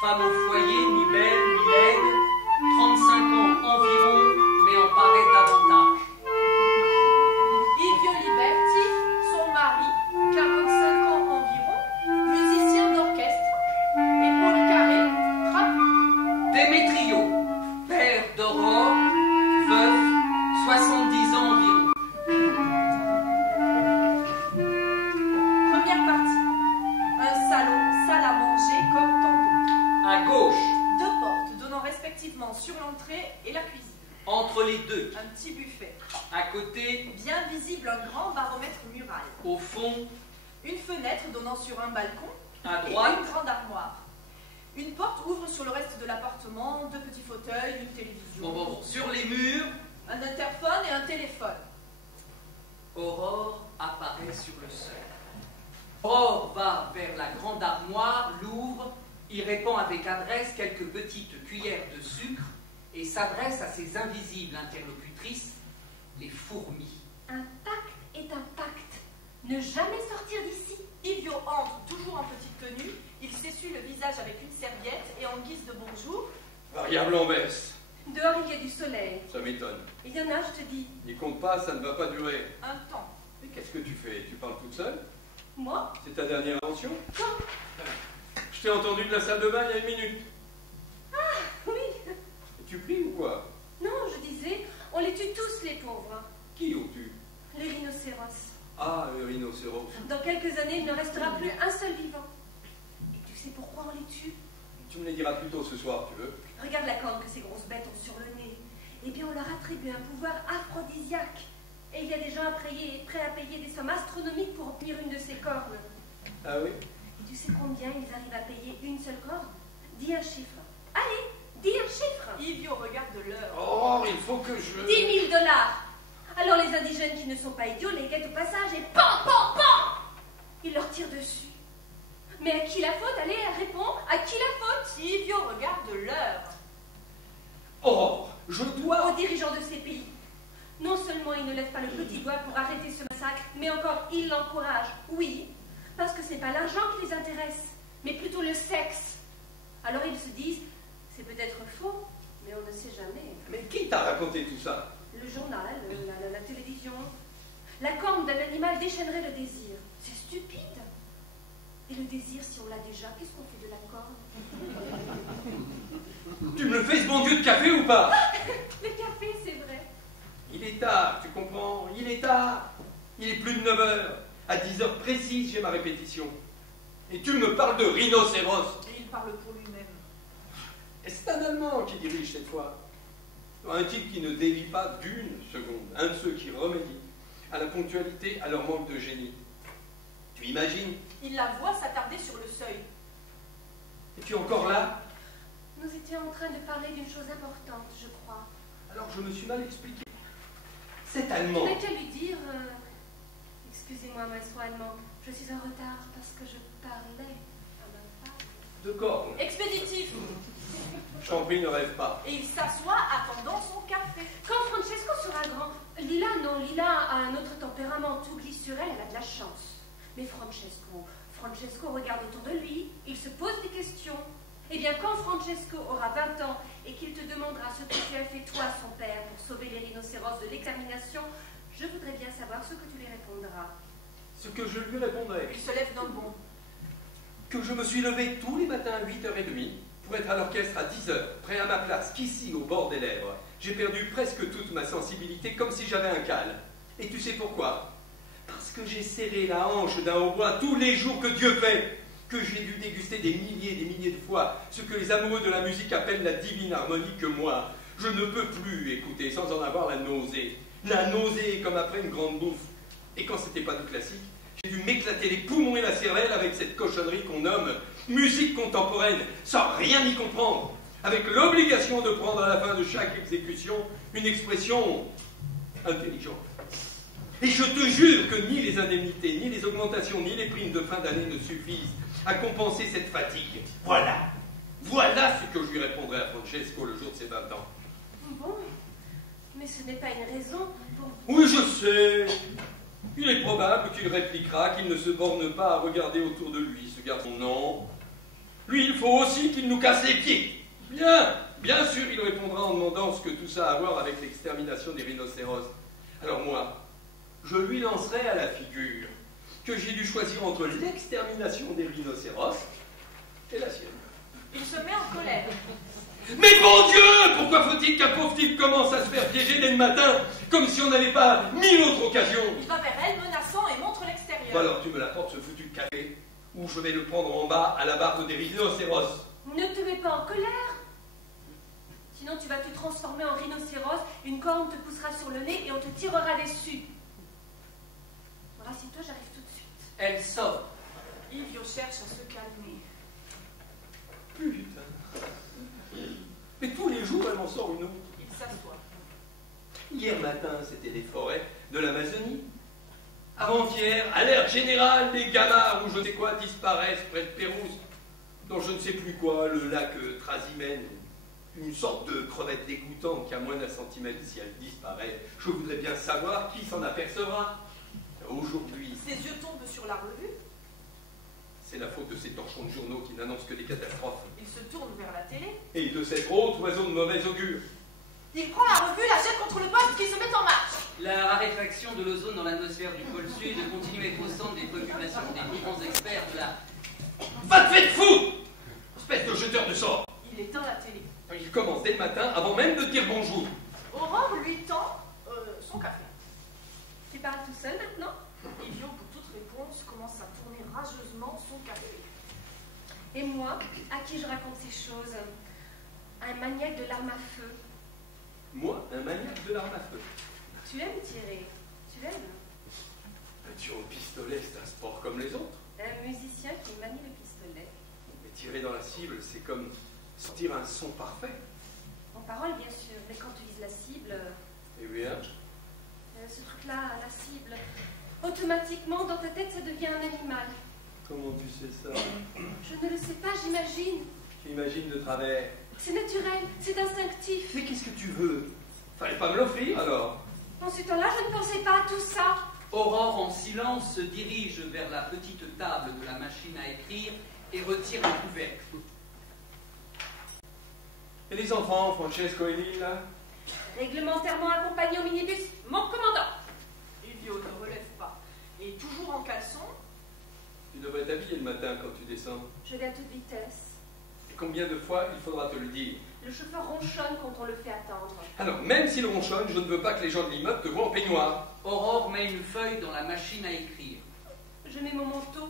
Femme au foyer, ni belle, ni laide, 35 ans environ, mais en paraît davantage. Livio Liberti, son mari, 45 ans environ, musicien d'orchestre. Et Paul Carré, trapu. Démétrio, père d'Aurore, veuf, 70 ans environ. Première partie. Un salon, salle à manger comme tant d'autres. À gauche, Deux portes donnant respectivement sur l'entrée et la cuisine. entre les deux, Un petit buffet. à côté, Bien visible un grand baromètre mural. au fond, Une fenêtre donnant sur un balcon à et droite, une grande armoire. Une porte ouvre sur le reste de l'appartement, deux petits fauteuils, une télévision. bon, sur les murs, Un interphone et un téléphone. Aurore apparaît sur le seuil. Aurore va vers la grande armoire, l'ouvre, y répond avec adresse quelques petites cuillères de sucre et s'adresse à ses invisibles interlocutrices, les fourmis. Un pacte est un pacte. Ne jamais sortir d'ici. Livio entre toujours en petite tenue. Il s'essuie le visage avec une serviette et en guise de bonjour. Variable en baisse. Dehors, il y a du soleil. Ça m'étonne. Il y en a, je te dis. N'y compte pas, ça ne va pas durer. Un temps. Mais qu'est-ce que tu fais? Tu parles toute seule? Moi? C'est ta dernière invention? Quand? Je t'ai entendu de la salle de bain il y a 1 minute. Ah, oui. Et tu pries ou quoi? Non, je disais, on les tue tous, les pauvres. Qui au tu? Les rhinocéros. Ah, le rhinocéros. Dans quelques années, il ne restera plus un seul vivant. Et tu sais pourquoi on les tue? Tu me les diras plus tôt ce soir, tu veux? Regarde la corne que ces grosses bêtes ont sur le nez. Eh bien, on leur attribue un pouvoir aphrodisiaque. Et il y a des gens prêts à payer des sommes astronomiques pour obtenir une de ces cornes. Ah oui? Et tu sais combien ils arrivent à payer une seule corne? Dis un chiffre. Allez, dis un chiffre. Livio regarde l'heure. Oh, il faut que je... 10 000 $. Alors les indigènes qui ne sont pas idiots les guettent au passage et pan, pan, pan! Ils leur tirent dessus. Mais à qui la faute? Allez, réponds, à qui la faute? Livio regarde l'heure. Oh, je dois... Aux dirigeants de ces pays. Non seulement ils ne lèvent pas le petit doigt pour arrêter ce massacre, mais encore ils l'encouragent. Oui, parce que ce n'est pas l'argent qui les intéresse, mais plutôt le sexe. Alors ils se disent, c'est peut-être faux, mais on ne sait jamais. Mais qui t'a raconté tout ça? Le journal, la télévision. La corne d'un animal déchaînerait le désir. C'est stupide. Et le désir, si on l'a déjà, qu'est-ce qu'on fait de la corne? Tu me le fais ce bon Dieu de café ou pas? Le café, c'est vrai. Il est tard, tu comprends? Il est tard. Il est plus de 9 heures. À 10 heures précises, j'ai ma répétition. Et tu me parles de rhinocéros. Et il parle pour lui-même. Et c'est un Allemand qui dirige cette fois. Un type qui ne dévie pas d'une seconde. Un de ceux qui remédient à la ponctualité, à leur manque de génie. Tu imagines? Il la voit s'attarder sur le seuil. Es-tu encore là? Nous étions en train de parler d'une chose importante, je crois. Alors je me suis mal expliqué. Cet Allemand... Je vais te lui dire... Excusez-moi, maestro allemand, je suis en retard parce que je parlais à ma femme. De cornes. Expéditif. Je t'en prie, ne rêve pas. Et il s'assoit attendant son café. Quand Francesco sera grand... Lila, non, Lila a un autre tempérament, tout glisse sur elle, elle a de la chance. Mais Francesco regarde autour de lui, il se pose des questions. Eh bien, quand Francesco aura 20 ans et qu'il te demandera ce que tu as fait, toi, son père, pour sauver les rhinocéros de l'extermination, je voudrais bien savoir ce que tu lui répondras. Ce que je lui répondrai, Il se lève d'un bond. que je me suis levé tous les matins à 8h30 pour être à l'orchestre à 10h, prêt à ma place, qu'ici, au bord des lèvres, j'ai perdu presque toute ma sensibilité comme si j'avais un cal. Et tu sais pourquoi? Parce que j'ai serré la hanche d'un hautbois tous les jours que Dieu fait, que j'ai dû déguster des milliers de fois ce que les amoureux de la musique appellent la divine harmonie que moi, je ne peux plus écouter sans en avoir la nausée. La nausée comme après une grande bouffe. Et quand c'était pas du classique, j'ai dû m'éclater les poumons et la cervelle avec cette cochonnerie qu'on nomme musique contemporaine, sans rien y comprendre, avec l'obligation de prendre à la fin de chaque exécution une expression intelligente. Et je te jure que ni les indemnités, ni les augmentations, ni les primes de fin d'année ne suffisent à compenser cette fatigue. Voilà ce que je lui répondrai à Francesco le jour de ses 20 ans. Bon, mais ce n'est pas une raison pour... Oui, je sais. Il est probable qu'il répliquera qu'il ne se borne pas à regarder autour de lui, ce garçon. Non, Lui, il faut aussi qu'il nous casse les pieds. Bien sûr, il répondra en demandant ce que tout ça a à voir avec l'extermination des rhinocéros. Alors moi, je lui lancerai à la figure que j'ai dû choisir entre l'extermination des rhinocéros et la sienne. Il se met en colère. Mais bon Dieu, pourquoi faut-il qu'un pauvre type commence à se faire piéger dès le matin, comme si on n'avait pas 1000 autres occasions? Il va vers elle, menaçant, et montre l'extérieur. Bon alors tu me l'apportes ce foutu café, ou je vais le prendre en bas à la barbe des rhinocéros. Ne te mets pas en colère. Sinon tu vas te transformer en rhinocéros, une corne te poussera sur le nez et on te tirera dessus. Rassieds-toi, j'arrive tout de suite. Elle sort. Livio cherche à se calmer. Putain. Mais tous les jours, elle m'en sort une autre. Il s'assoit. Hier matin, c'était les forêts de l'Amazonie. Avant-hier, alerte générale, des gamards ou je ne sais quoi disparaissent près de Pérouse. Dans je ne sais plus quoi, le lac Trasimène. Une sorte de crevette dégoûtante qui a moins d'1 centimètre si elle disparaît. Je voudrais bien savoir qui s'en apercevra. Aujourd'hui, Ses yeux tombent sur la revue. c'est la faute de ces torchons de journaux qui n'annoncent que des catastrophes. Il se tourne vers la télé. Et de cet autre oiseau de mauvais augure. Il prend la revue, la jette contre le poste qui se met en marche. La raréfaction de l'ozone dans l'atmosphère du pôle sud continue à être au centre des préoccupations des plus grands experts de la... Va te faire fou! Espèce de jeteur de sort! Il éteint la télé. Il commence dès le matin avant même de dire bonjour. Aurore lui tend son café. Tu parles tout seul maintenant? Livio, pour toute réponse, commence à tourner rageusement son café. Et moi, à qui je raconte ces choses? Un maniaque de l'arme à feu. Moi, un maniaque de l'arme à feu. Tu aimes tirer? Tu aimes? Un tir au pistolet, c'est un sport comme les autres. Un musicien qui manie le pistolet. Mais tirer dans la cible, c'est comme sortir un son parfait. En parole, bien sûr, mais quand tu vises la cible, Eh bien, ce truc-là, la cible, automatiquement, dans ta tête, ça devient un animal. comment tu sais ça? Je ne le sais pas, j'imagine. J'imagine de travers. C'est naturel, c'est instinctif. Mais qu'est-ce que tu veux? Fallait pas me l'offrir alors? En ce temps-là, je ne pensais pas à tout ça. Aurore, en silence, se dirige vers la petite table de la machine à écrire et retire le couvercle. Et les enfants, Francesco et Lille, là? Réglementairement accompagné au minibus, mon commandant. Livio ne relève pas. Et toujours en caleçon, Tu devrais t'habiller le matin quand tu descends. Je vais à toute vitesse. Et combien de fois il faudra te le dire? Le chauffeur ronchonne quand on le fait attendre. Alors, même s'il ronchonne, je ne veux pas que les gens de l'immeuble te voient en peignoir. Aurore met une feuille dans la machine à écrire. Je mets mon manteau.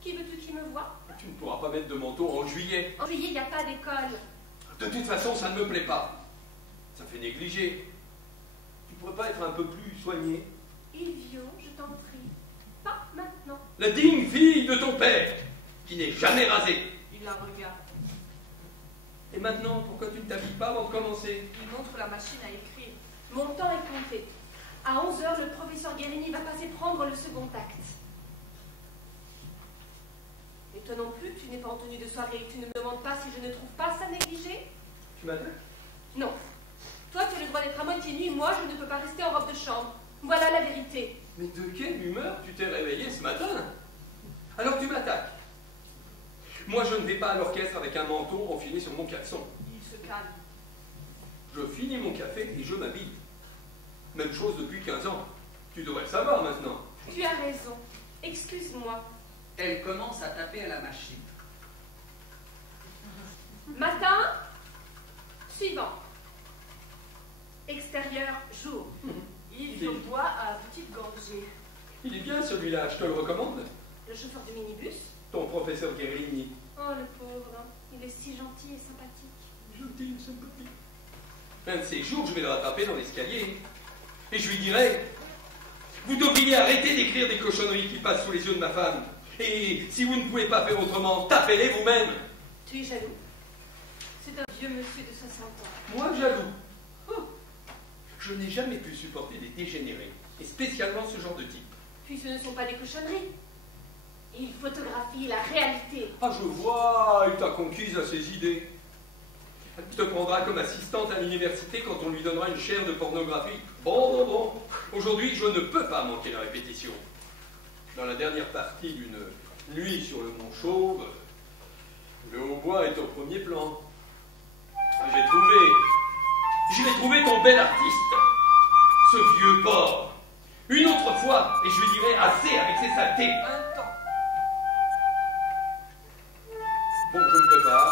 Qui veux-tu qui me voit? Tu ne pourras pas mettre de manteau en juillet. En juillet, il n'y a pas d'école. De toute façon, ça ne me plaît pas. Ça fait négliger. Tu pourrais pas être un peu plus soigné? Ilvio, je t'en prie. Pas maintenant. La digne fille de ton père, qui n'est jamais rasée. il la regarde. Et maintenant, pourquoi tu ne t'habilles pas avant de commencer? Il montre la machine à écrire. Mon temps est compté. À 11h, le professeur Guérini va passer prendre le second acte. Et toi non plus, tu n'es pas en tenue de soirée. Tu ne me demandes pas si je ne trouve pas ça négligé? Tu m'attaques? Non. Toi, tu as le droit d'être à moitié nu. Moi, je ne peux pas rester en robe de chambre. Voilà la vérité. Mais de quelle humeur tu t'es réveillé ce matin? Alors tu m'attaques. Moi, je ne vais pas à l'orchestre avec un manteau enfilé sur mon caleçon. Il se calme. Je finis mon café et je m'habille. Même chose depuis 15 ans. Tu devrais le savoir maintenant. Tu as raison. Excuse-moi. Elle commence à taper à la machine. Matin. Suivant. Extérieur, jour. Livio boit à petite gorgée. Il est bien celui-là, je te le recommande. Le chauffeur du minibus. Ton professeur Guérini. Oh, le pauvre. Il est si gentil et sympathique. Gentil, sympathique. Un de ces jours, je vais le rattraper dans l'escalier. Et je lui dirai: vous devriez arrêter d'écrire des cochonneries qui passent sous les yeux de ma femme. Et si vous ne pouvez pas faire autrement, tapez-les vous-même. Tu es jaloux. C'est un vieux monsieur de 60 ans. Moi, jaloux. Oh. Je n'ai jamais pu supporter les dégénérés, et spécialement ce genre de type. Puis ce ne sont pas des cochonneries. Il photographie la réalité. Ah, je vois, il t'a conquise à ses idées. Elle te prendra comme assistante à l'université quand on lui donnera une chaire de pornographie. Bon. Aujourd'hui, je ne peux pas manquer la répétition. Dans la dernière partie d'une nuit sur le Mont Chauve, le haut bois est au premier plan. Je vais trouver ton bel artiste, ce vieux porc. Une autre fois, et je lui dirai assez avec ses saletés. Un temps. Bon, je me prépare.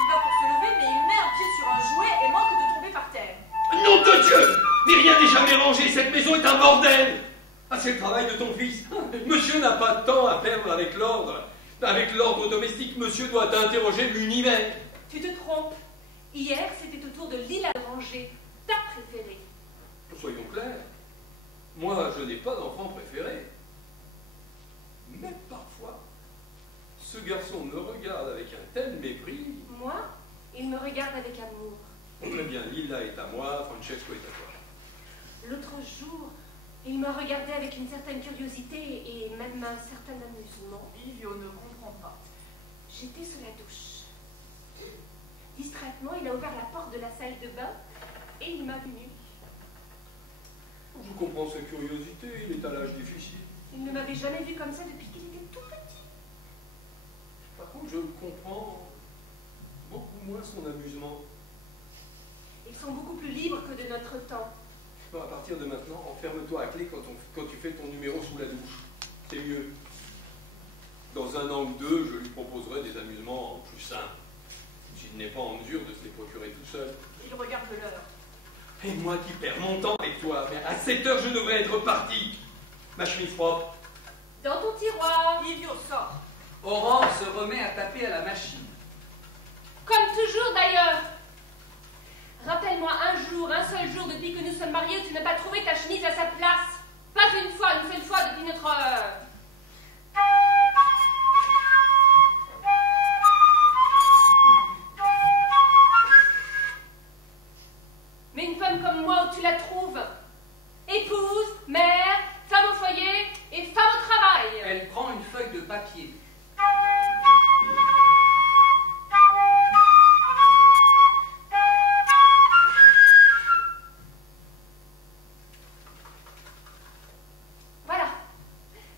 Il va pour se lever, mais il met un pied sur un jouet et manque de tomber par terre. Nom de Dieu! Mais rien n'est jamais rangé, cette maison est un bordel! Ah, c'est le travail de ton fils. Monsieur n'a pas de temps à perdre avec l'ordre. Avec l'ordre domestique, monsieur doit interroger l'univers. Tu te trompes. Hier, c'était au tour de Lila de ranger, ta préférée. Soyons clairs. Moi, je n'ai pas d'enfant préféré. Mais parfois, ce garçon me regarde avec un tel mépris. Moi, il me regarde avec amour. Très bien, Lila est à moi, Francesco est à toi. L'autre jour, il m'a regardé avec une certaine curiosité et même un certain amusement. Livio ne comprend pas. J'étais sous la douche. Distraitement, il a ouvert la porte de la salle de bain et il m'a venu. Je comprends sa curiosité, il est à l'âge difficile. Il ne m'avait jamais vu comme ça depuis qu'il était tout petit. Par contre, je comprends beaucoup moins son amusement. Ils sont beaucoup plus libres que de notre temps. Bon, à partir de maintenant, enferme-toi à clé quand tu fais ton numéro sous la douche. C'est mieux. Dans un an ou deux, je lui proposerai des amusements plus simples. S'il n'est pas en mesure de se les procurer tout seul. Il regarde l'heure. Et moi qui perds mon temps avec toi, mais à 7 heures, je devrais être parti. Ma chemise propre. Dans ton tiroir. Livio sort. Aurore se remet à taper à la machine. Comme toujours d'ailleurs. Rappelle-moi un seul jour depuis que nous sommes mariés où tu n'as pas trouvé ta chemise à sa place. Pas une seule fois depuis notre... Mais une femme comme moi où tu la trouves. Épouse, mère, femme au foyer et femme au travail. Elle prend une feuille de papier. Voilà.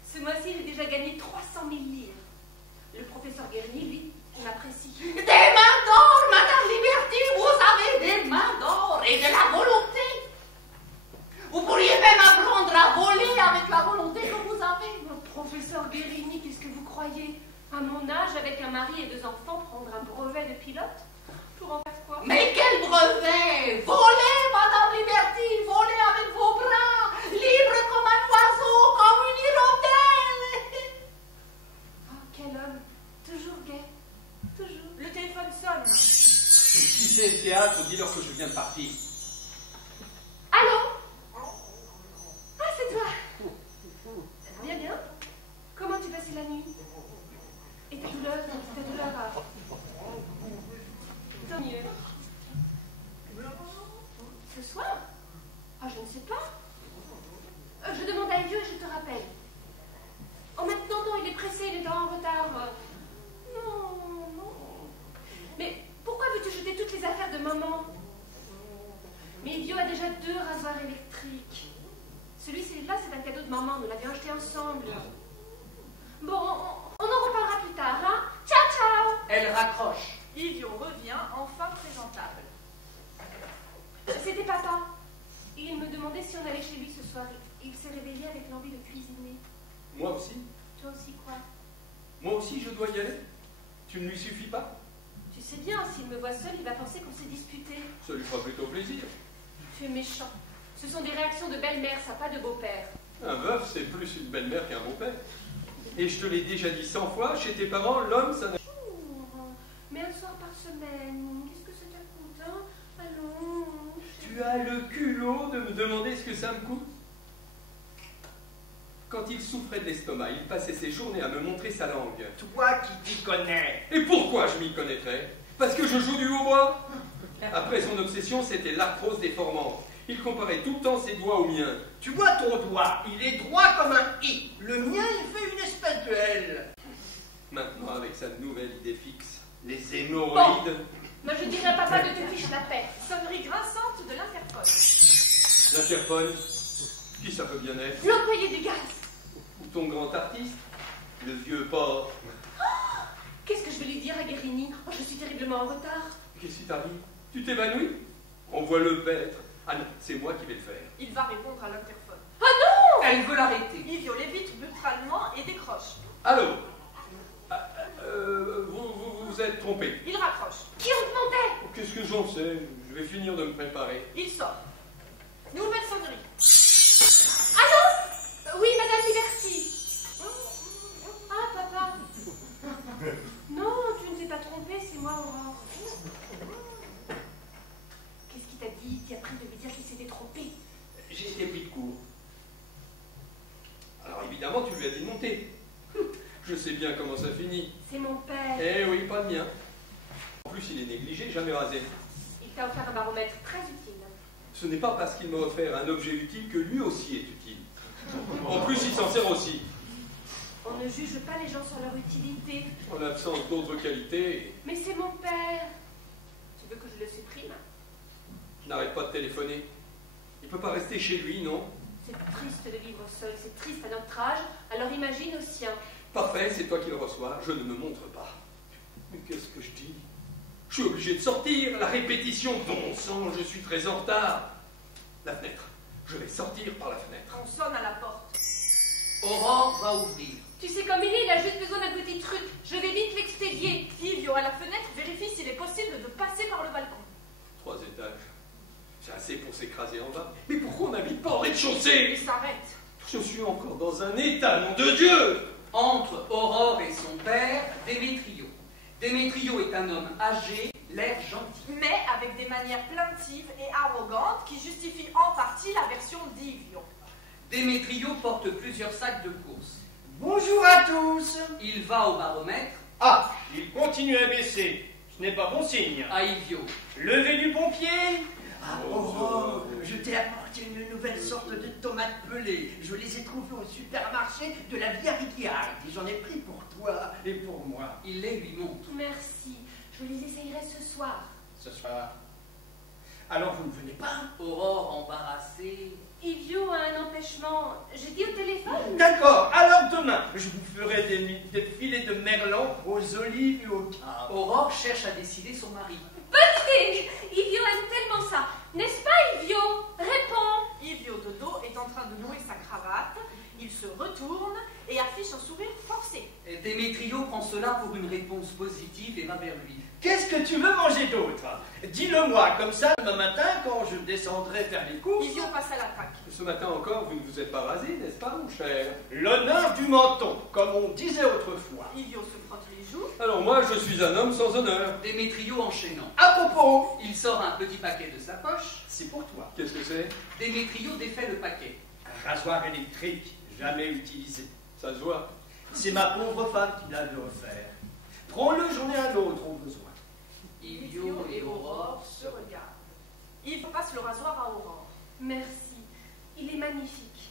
Ce mois-ci, j'ai déjà gagné 300 000 livres. Le professeur Guérini, lui, il m'apprécie. Des mains d'or, Madame Liberty, vous avez des mains d'or et de la volonté. Vous pourriez même apprendre à voler avec la volonté que vous avez. Professeur Guérini, qu'est-ce que vous croyez? À mon âge, avec un mari et 2 enfants, prendre un brevet de pilote? Pour en faire quoi? Mais quel brevet! Voler, Madame Liberty, voler avec vos bras, libre comme un oiseau, comme une hirondelle. Oh, quel homme! Toujours gai. Toujours. Le téléphone sonne. Si c'est le théâtre, dis-leur que je viens de partir. Allô? Ah, c'est toi! Bien, bien. Comment tu passais la nuit? Et ta douleur? Tant mieux. Ce soir? Ah, je ne sais pas. Je demande à Dieu et je te rappelle. Oh, maintenant, non, il est pressé, il est en retard. Non, non. Mais pourquoi veux-tu jeter toutes les affaires de maman? Mais Idio a déjà 2 rasoirs électriques. Celui-là, c'est un cadeau de maman, nous l'avions acheté ensemble. Bon, on en reparlera plus tard, hein? Ciao, ciao! Elle raccroche. Livio revient, enfin présentable. C'était papa. Il me demandait si on allait chez lui ce soir. Il s'est réveillé avec l'envie de cuisiner. Moi aussi? Toi aussi, quoi? Moi aussi, je dois y aller? Tu ne lui suffis pas? Tu sais bien, s'il me voit seul, il va penser qu'on s'est disputé. Ça lui fera plutôt plaisir. Tu es méchant. Ce sont des réactions de belle-mère, ça, pas de beau-père. Un veuf, c'est plus une belle-mère qu'un beau-père. Et je te l'ai déjà dit 100 fois, chez tes parents, l'homme, ça n'a... Mais un soir par semaine, qu'est-ce que ça te coûte, hein? Allons. Tu as le culot de me demander ce que ça me coûte? Quand il souffrait de l'estomac, il passait ses journées à me montrer sa langue. Toi qui t'y connais. Et pourquoi je m'y connaîtrais? Parce que je joue du hautbois. Après, son obsession, c'était l'arthrose déformante. Il comparait tout le temps ses doigts aux miens. Tu vois ton doigt, il est droit comme un i. Le mien, il fait une espèce de L. Maintenant, avec sa nouvelle idée fixe, les hémorroïdes... Moi, je dirais à papa de te fiche la paix. Sonnerie grinçante de l'interphone. L'interphone, qui ça peut bien être? L'employé du gaz. Ou ton grand artiste, le vieux porc. Qu'est-ce que je vais lui dire à Guérini? fini. Oh, je suis terriblement en retard. Qu'est-ce qui t'arrive? Tu t'évanouis? On voit le paître. Ah non, c'est moi qui vais le faire. Il va répondre à l'interphone. Oh non! Elle veut l'arrêter. Livio l'évite brutalement et décroche. Allô? Vous êtes trompé. Il raccroche. Qui en demandait? Oh, qu'est-ce que j'en sais? Je vais finir de me préparer. Il sort. Nouvelle sonnerie. Oui, Madame Liberty. Ah, papa. Non, tu ne t'es pas trompé, c'est moi, Aurore. Qu'est-ce qu'il t'a dit? Tu as pris de lui dire qu'il s'était trompé. J'ai été pris de court. Alors évidemment, tu lui as dit de monter. Je sais bien comment ça finit. C'est mon père. Eh oui, pas le mien. En plus, il est négligé, jamais rasé. Il t'a offert un baromètre très utile. Ce n'est pas parce qu'il m'a offert un objet utile que lui aussi est utile. En plus, il s'en sert aussi. On ne juge pas les gens sur leur utilité. En l'absence d'autres qualités, Mais c'est mon père. Tu veux que je le supprime? n'arrête pas de téléphoner. Il peut pas rester chez lui, non? C'est triste de vivre seul, c'est triste à notre âge, alors imagine au sien. Parfait, c'est toi qui le reçois, je ne me montre pas. Mais qu'est-ce que je dis? Je suis obligé de sortir, la répétition, bon sang, je suis très en retard. La fenêtre, je vais sortir par la fenêtre. On sonne à la porte. Aurore va ouvrir. Tu sais comme il a juste besoin d'un petit truc. Je vais vite l'expédier. Livio à la fenêtre vérifie s'il est possible de passer par le balcon. 3 étages. C'est assez pour s'écraser en bas. Mais pourquoi on n'habite pas au rez-de-chaussée? Il s'arrête. Je suis encore dans un état, nom de Dieu! Entre Aurore et son père, Démétrio. Démétrio est un homme âgé, l'air gentil. Mais avec des manières plaintives et arrogantes qui justifient en partie la version d'Ivio. Démétrio porte plusieurs sacs de course. Bonjour à tous. Il va au baromètre, Ah, il continue à baisser. Ce n'est pas bon signe. à Ivio. Levé du pompier. Ah, Aurore, je t'ai apporté une nouvelle sorte de tomates pelées. Je les ai trouvées au supermarché de la Via Riquiard. Et j'en ai pris pour toi et pour moi. Il les lui montre. Merci, je les essayerai ce soir. Ce soir. Alors vous ne venez pas? Aurore embarrassée. Ivio a un empêchement. J'ai dit au téléphone. D'accord, alors demain, je vous ferai des filets de merlan aux olives et aux caves. Aurore cherche à décider son mari. Bonne idée! Ivio aime tellement ça. N'est-ce pas, Ivio? Réponds. Ivio de dos est en train de nouer sa cravate. Il se retourne et affiche un sourire forcé. Et Démétrio prend cela pour une réponse positive et va vers lui. Qu'est-ce que tu veux manger d'autre? Dis-le-moi, comme ça, demain matin, quand je descendrai faire les courses. Ivio passe à l'attaque. Ce matin encore, vous ne vous êtes pas rasé, n'est-ce pas, mon cher? L'honneur du menton, comme on disait autrefois. Ivio se frotte les joues. Alors moi, je suis un homme sans honneur. Démétrio enchaînant. À propos, Il sort un petit paquet de sa poche. c'est pour toi. Qu'est-ce que c'est? Démétrio défait le paquet. Un rasoir électrique, jamais utilisé. Ça se voit. C'est ma pauvre femme qui l'a de refaire. Prends-le, j'en ai un autre au besoin. Ivio et Aurore se regardent. Ivio passe le rasoir à Aurore. Merci, il est magnifique.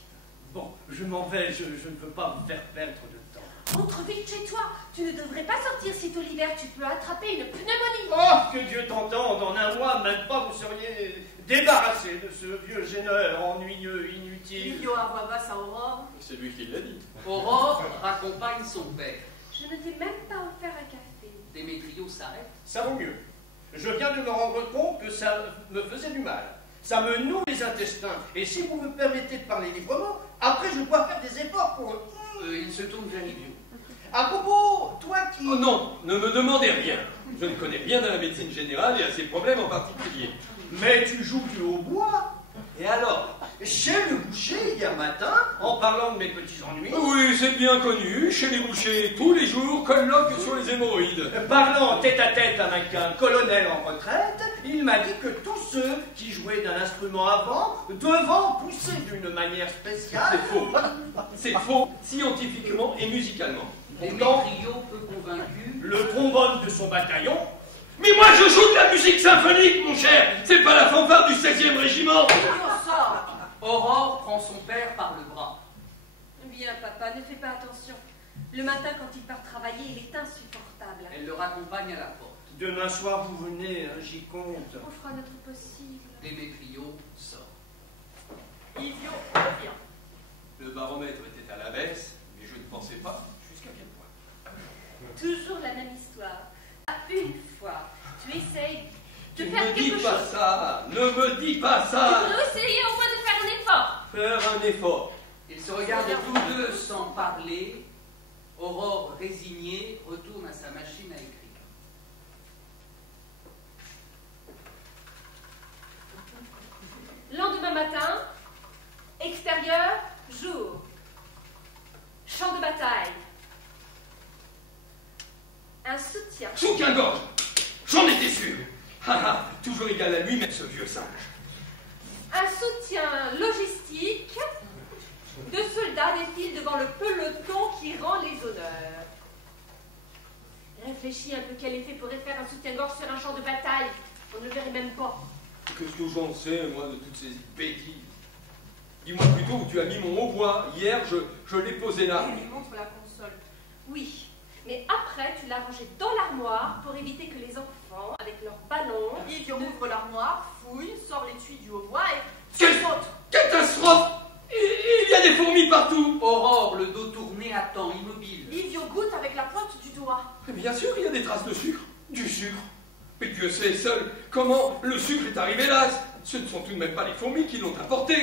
Bon, je m'en vais, je ne veux pas vous faire perdre de temps. Entre vite chez toi. Tu ne devrais pas sortir si tôt l'hiver. Tu peux attraper une pneumonie. Oh, que Dieu t'entende, en un mois, même pas vous seriez débarrassé de ce vieux gêneur ennuyeux, inutile. Ivio à voix basse à Aurore. C'est lui qui l'a dit. Aurore raccompagne son père. Je ne t'ai même pas offert un café. Démétrio s'arrête. Ça vaut mieux. Je viens de me rendre compte que ça me faisait du mal. Ça me noue les intestins. Et si vous me permettez de parler librement, après je dois faire des efforts pour... Il se tourne vers Ivio. À propos, toi qui... Oh non, ne me demandez rien. Je ne connais rien à la médecine générale et à ses problèmes en particulier. Mais tu joues du hautbois. Et alors, chez le boucher hier matin, en parlant de mes petits ennuis... Oui, c'est bien connu. Chez les bouchers, tous les jours, colloque sur les hémorroïdes. Parlant tête à tête avec un colonel en retraite, il m'a dit que tous ceux qui jouaient d'un instrument avant, devant pousser d'une manière spéciale... C'est faux. C'est faux, scientifiquement et musicalement. Pourtant, Démétrio, peu convaincu, le trombone de son bataillon... Mais moi, je joue de la musique symphonique, mon cher. C'est pas la fanfare du 16e régiment. Ivio sort. Aurore prend son père par le bras. Viens, papa, ne fais pas attention. Le matin, quand il part travailler, il est insupportable. Elle le raccompagne à la porte. Demain soir, vous venez, hein, j'y compte. On fera notre possible. Démétrio sort. Ivio revient. Le baromètre était à la baisse, mais je ne pensais pas jusqu'à quel point. Toujours la même histoire. Tu essayes de Ne faire me quelque dis pas chose. ça. Ne me dis pas Tu ça. peux essayer au moins de faire un effort. Faire un effort. Ils se regardent tous deux sans parler. Aurore, résignée, retourne à sa machine à écrire. Lendemain matin, extérieur, jour. Champ de bataille. Un soutien. Soutien-gorge. J'en étais sûr. Haha, toujours égal à lui-même, ce vieux singe. Un soutien logistique. Deux soldats défilent devant le peloton qui rend les honneurs. Réfléchis un peu quel effet pourrait faire un soutien-gorge sur un champ de bataille. On ne le verrait même pas. Qu'est-ce que j'en sais, moi, de toutes ces bêtises? Dis-moi plutôt où tu as mis mon hautbois. Hier, je l'ai posé là. Il montre la console. Oui, mais après, tu l'as rangé dans l'armoire pour éviter que les enfants, avec leurs ballons... Yves ouvre l'armoire, fouille, sort l'étui du hautbois et Quelle saute. catastrophe! Il y a des fourmis partout. Aurore, le dos tourné, attend, immobile. Yves goûte avec la pointe du doigt. Mais bien sûr, il y a des traces de sucre. Du sucre. Mais Dieu sait seul comment le sucre est arrivé là. Ce ne sont tout de même pas les fourmis qui l'ont apporté.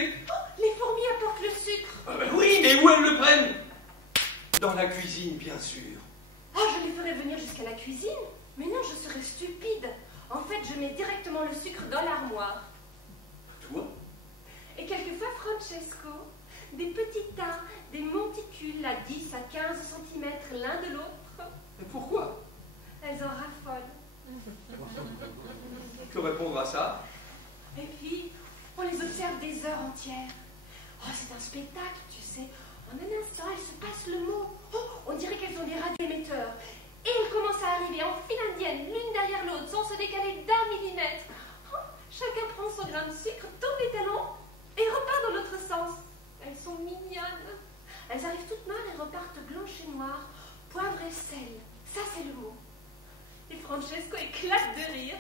Les fourmis apportent le sucre. Ah ben oui, mais où elles le prennent? Dans la cuisine, bien sûr. Oh, je les ferais venir jusqu'à la cuisine. Mais non, je serais stupide. En fait, je mets directement le sucre dans l'armoire. Toi? Et quelquefois, Francesco, des petits tas, des monticules à 10 à 15 cm l'un de l'autre. Mais pourquoi? Elles en raffolent. Que répondre à ça? Et puis, on les observe des heures entières. Oh, c'est un spectacle, tu sais. En un instant, elles se passent le mot. Oh, on dirait qu'elles ont des radioémetteurs. Et elles commencent à arriver en file indienne, l'une derrière l'autre, sans se décaler d'1 millimètre. Oh, chacun prend son grain de sucre, tourne les talons et repart dans l'autre sens. Elles sont mignonnes. Elles arrivent toutes noires et repartent blanches et noires. Poivre et sel, ça c'est le mot. Et Francesco éclate de rire.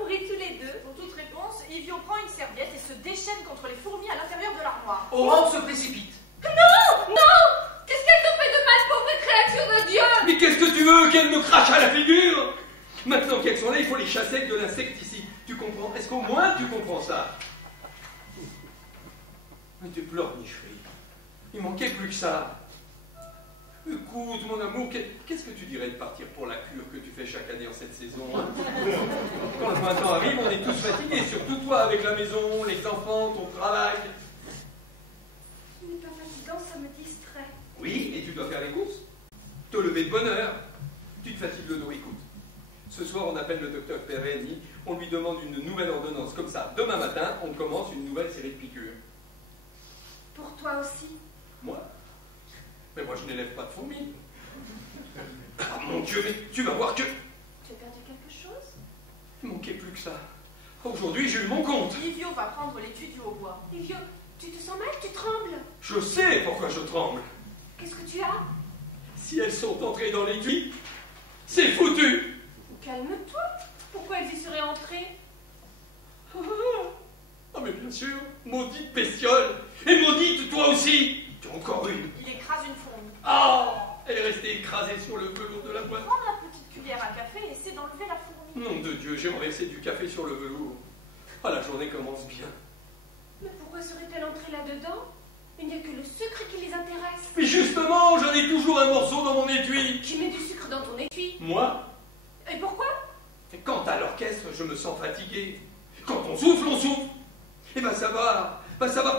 On rit tous les deux. Pour toute réponse, Yves prend une serviette et se déchaîne contre les fourmis à l'intérieur de l'armoire. Aurore se précipite. Non! Non! Qu'est-ce qu'elle te fait de mal, pauvre créature de Dieu? Mais qu'est-ce que tu veux qu'elle me crache à la figure? Maintenant qu'elles sont là, il faut les chasser avec de l'insecticide. Tu comprends? Est-ce qu'au moins tu comprends ça? Mais tu pleures, Micherie. Il manquait plus que ça. Écoute, mon amour, qu'est-ce que tu dirais de partir pour la cure que tu fais chaque année en cette saison, hein? Quand le printemps arrive, on est tous fatigués, surtout toi avec la maison, les enfants, ton travail. Ce n'est pas fatigant, ça me distrait. Oui, et tu dois faire les courses. Te lever de bonne heure. Tu te fatigues le dos, écoute. Ce soir, on appelle le docteur Perreni, on lui demande une nouvelle ordonnance. Comme ça, demain matin, on commence une nouvelle série de piqûres. Pour toi aussi. Moi? Mais moi, je n'élève pas de fourmis. Ah, mon Dieu, mais tu vas voir que... Tu as perdu quelque chose? Il manquait plus que ça. Aujourd'hui, j'ai eu mon compte. Yves va prendre l'étui du hautbois. Livio, tu te sens mal? Tu trembles? Je sais pourquoi je tremble. Qu'est-ce que tu as? Si elles sont entrées dans l'étui, c'est foutu. Calme-toi. Pourquoi elles y seraient entrées? Ah, mais bien sûr, maudite bestiole. Et maudite, toi aussi. Tu as encore une. Il écrase une fourmi. Ah, elle est restée écrasée sur le velours de la boîte. Prends la petite cuillère à café et essaie d'enlever la fourmi. Nom de Dieu, j'ai renversé du café sur le velours. Ah, la journée commence bien. Mais pourquoi serait-elle entrée là-dedans? Il n'y a que le sucre qui les intéresse. Mais justement, j'en ai toujours un morceau dans mon étui. Tu mets du sucre dans ton étui. Moi, Et pourquoi? quant à l'orchestre, je me sens fatigué. Quand on souffle, on souffle. Et va savoir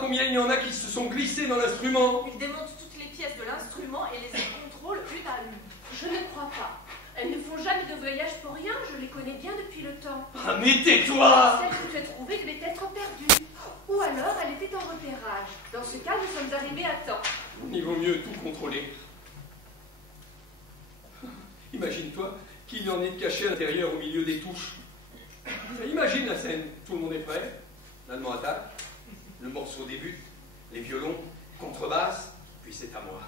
combien il y en a qui se sont glissés dans l'instrument. Il démonte toutes les pièces de l'instrument et les contrôle une à une. Je ne crois pas. Elles ne font jamais de voyage pour rien, je les connais bien depuis le temps. Ah, mais tais-toi! Celle que tu as trouvée devait être perdue. Ou alors elle était en repérage. Dans ce cas, nous sommes arrivés à temps. Il vaut mieux tout contrôler. Imagine-toi qu'il y en ait de caché à l'intérieur au milieu des touches. Imagine la scène. Tout le monde est prêt. L'allemand attaque. Le morceau débute. Les violons, contrebasse. Puis c'est à moi.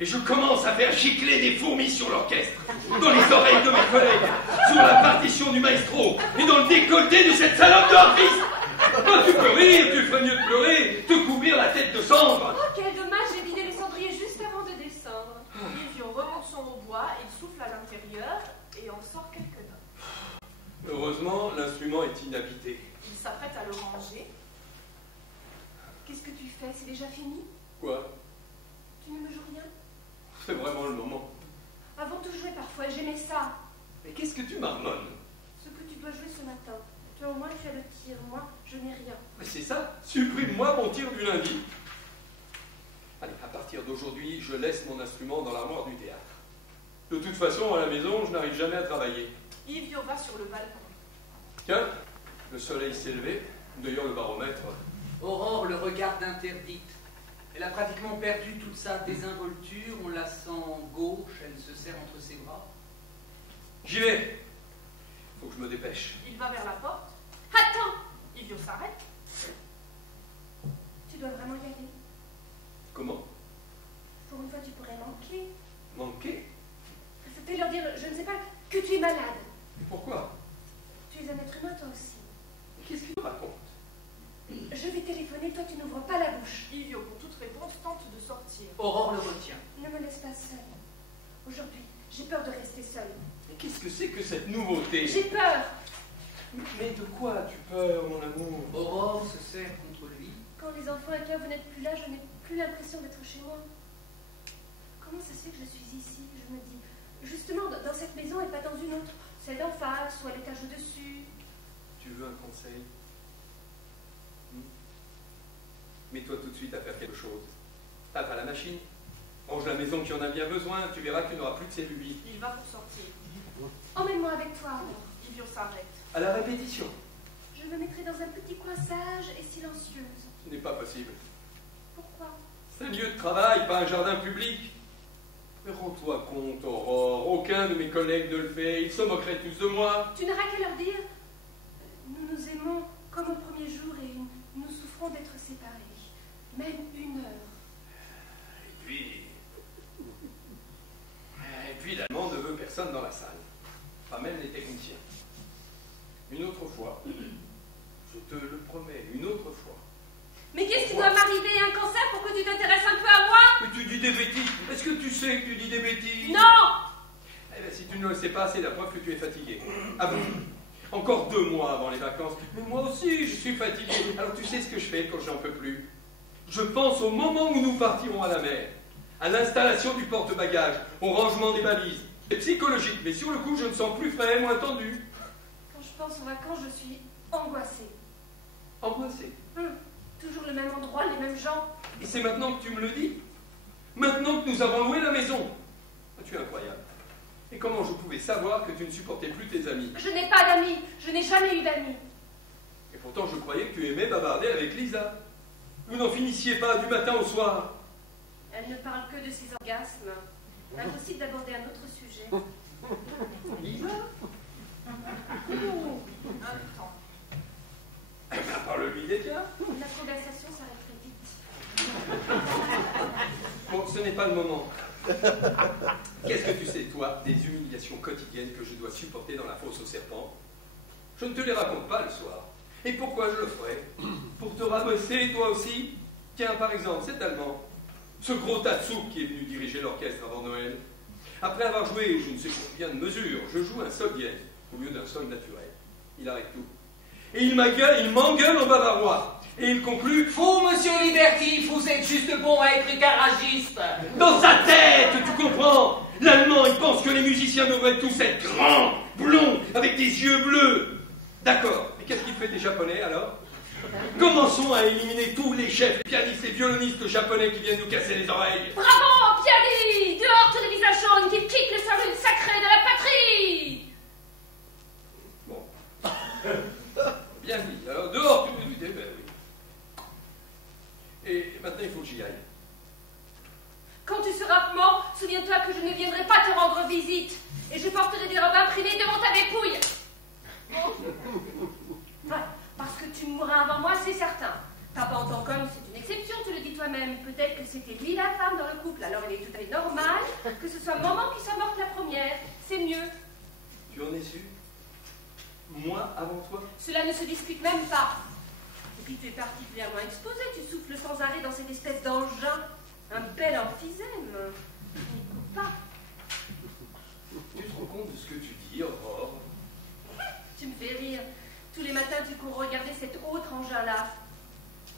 Et je commence à faire gicler des fourmis sur l'orchestre, dans les oreilles de mes collègues, sur la partition du maestro et dans le décolleté de cette salope d'orchestre. Ah, tu peux rire, tu ferais mieux de pleurer, te couvrir la tête de cendre. Oh, quel dommage, j'ai vidé les cendriers juste avant de descendre. Yves remonte son hautbois, il souffle à l'intérieur et en sort quelques notes. Malheureusement, l'instrument est inhabité. Il s'apprête à le ranger. Qu'est-ce que tu fais? C'est déjà fini? Quoi? Tu ne me joues rien? C'est vraiment le moment. Avant de jouer parfois, j'aimais ça. Mais qu'est-ce que tu marmonnes? Ce que tu dois jouer ce matin. Toi au moins tu as le tir, moi je n'ai rien. Mais c'est ça, supprime-moi mon tir du lundi. Allez, à partir d'aujourd'hui, je laisse mon instrument dans l'armoire du théâtre. De toute façon, à la maison, je n'arrive jamais à travailler. Yves va sur le balcon. Tiens, le soleil s'est levé. D'ailleurs, le baromètre... Aurore le regarde interdite. Elle a pratiquement perdu toute sa désinvolture. On la sent gauche, elle se serre entre ses bras. J'y vais. Faut que je me dépêche. Il va vers la porte. Attends! Yves s'arrête. Tu dois vraiment y aller. Comment? Pour une fois tu pourrais manquer. Manquer? Fais leur dire, je ne sais pas, que tu es malade. Pourquoi? Tu es un être humain toi aussi. Qu'est-ce qu'il me raconte? Je vais téléphoner, toi tu n'ouvres pas la bouche. Yves, pour toute réponse, tente de sortir. Aurore le retient. Ne me laisse pas seule. Aujourd'hui, j'ai peur de rester seule. Mais qu'est-ce que c'est que cette nouveauté? J'ai peur! Mais de quoi as-tu peur, mon amour? Aurore se serre contre lui. Quand les enfants et toi vous n'êtes plus là, je n'ai plus l'impression d'être chez moi. Comment ça se fait que je suis ici? Je me dis, justement, dans cette maison et pas dans une autre. Celle d'en face ou à l'étage au-dessus. Tu veux un conseil? Mets-toi tout de suite à faire quelque chose. Tape à la machine. Range la maison qui en a bien besoin. Tu verras que tu n'auras plus de cellulite. Il va pour sortir. Emmène-moi avec toi alors. Yves s'arrête. À la répétition. Je me mettrai dans un petit coin sage et silencieuse. Ce n'est pas possible. Pourquoi? C'est un lieu de travail, pas un jardin public. Mais rends-toi compte, Aurore, aucun de mes collègues ne le fait. Ils se moqueraient tous de moi. Tu n'auras qu'à leur dire, nous nous aimons comme au premier jour et nous souffrons d'être séparés. Même une heure. Et puis l'allemand ne veut personne dans la salle. Pas même les techniciens. Une autre fois, je te le promets, une autre fois. Mais qu'est-ce qui doit m'arriver? Un cancer pour que tu t'intéresses un peu à moi? Mais tu dis des bêtises. Est-ce que tu sais que tu dis des bêtises? Non! Eh bien, si tu ne le sais pas, c'est la preuve que tu es fatigué. Ah bon? Encore 2 mois avant les vacances. Mais moi aussi, je suis fatigué. Alors tu sais ce que je fais quand j'en peux plus? Je pense au moment où nous partirons à la mer, à l'installation du porte-bagages, au rangement des valises. C'est psychologique, mais sur le coup, je me sens plus frais, moins tendu. Quand je pense aux vacances, je suis angoissée. Angoissé. Toujours le même endroit, les mêmes gens. Et c'est maintenant que tu me le dis? Maintenant que nous avons loué la maison? Ah, tu es incroyable. Et comment je pouvais savoir que tu ne supportais plus tes amis? Je n'ai pas d'amis. Je n'ai jamais eu d'amis. Et pourtant, je croyais que tu aimais bavarder avec Lisa. Vous n'en finissiez pas du matin au soir. Elle ne parle que de ses orgasmes. Impossible d'aborder un autre sujet. Lisa? Un temps. Parle-lui des tiens. La conversation s'arrête très vite. Bon, ce n'est pas le moment. Qu'est-ce que tu sais, toi, des humiliations quotidiennes que je dois supporter dans la fosse aux serpents? Je ne te les raconte pas le soir. Et pourquoi je le ferais? Pour te ramasser, toi aussi? Tiens, par exemple, cet Allemand, ce gros Tatsou qui est venu diriger l'orchestre avant Noël. Après avoir joué je ne sais combien de mesures, je joue un sol dièse au lieu d'un sol naturel. Il arrête tout. Et il m'engueule en bavarois. Et il conclut: Faux, monsieur Liberty, vous êtes juste bon à être garagiste. dans sa tête, tu comprends? L'Allemand, il pense que les musiciens devraient tous être grands, blonds, avec des yeux bleus. D'accord, mais qu'est-ce qu'il fait des Japonais alors? Commençons à éliminer tous les chefs, pianistes et violonistes japonais qui viennent nous casser les oreilles. Bravo, Piali! Dehors tous les visages jaunes qui piquent le salut sacré de la patrie! Bon. Bien dit. Alors, dehors, tu me dis, ben oui. Et maintenant, il faut que j'y aille. Quand tu seras mort, souviens-toi que je ne viendrai pas te rendre visite. Et je porterai des robes imprimées devant ta dépouille. Ouais, parce que tu mourras avant moi, c'est certain. Papa en tant qu'homme, c'est une exception, tu le dis toi-même. Peut-être que c'était lui la femme dans le couple, alors il est tout à fait normal que ce soit maman qui soit morte la première. C'est mieux. Tu en es sûr? Moi avant toi? Cela ne se discute même pas. Et puis tu es particulièrement exposé, tu souffles sans arrêt dans cette espèce d'engin. Un bel emphysème. Je n'y coupe pas. Tu te rends compte de ce que tu dis, Aurore? Tu me fais rire. par là?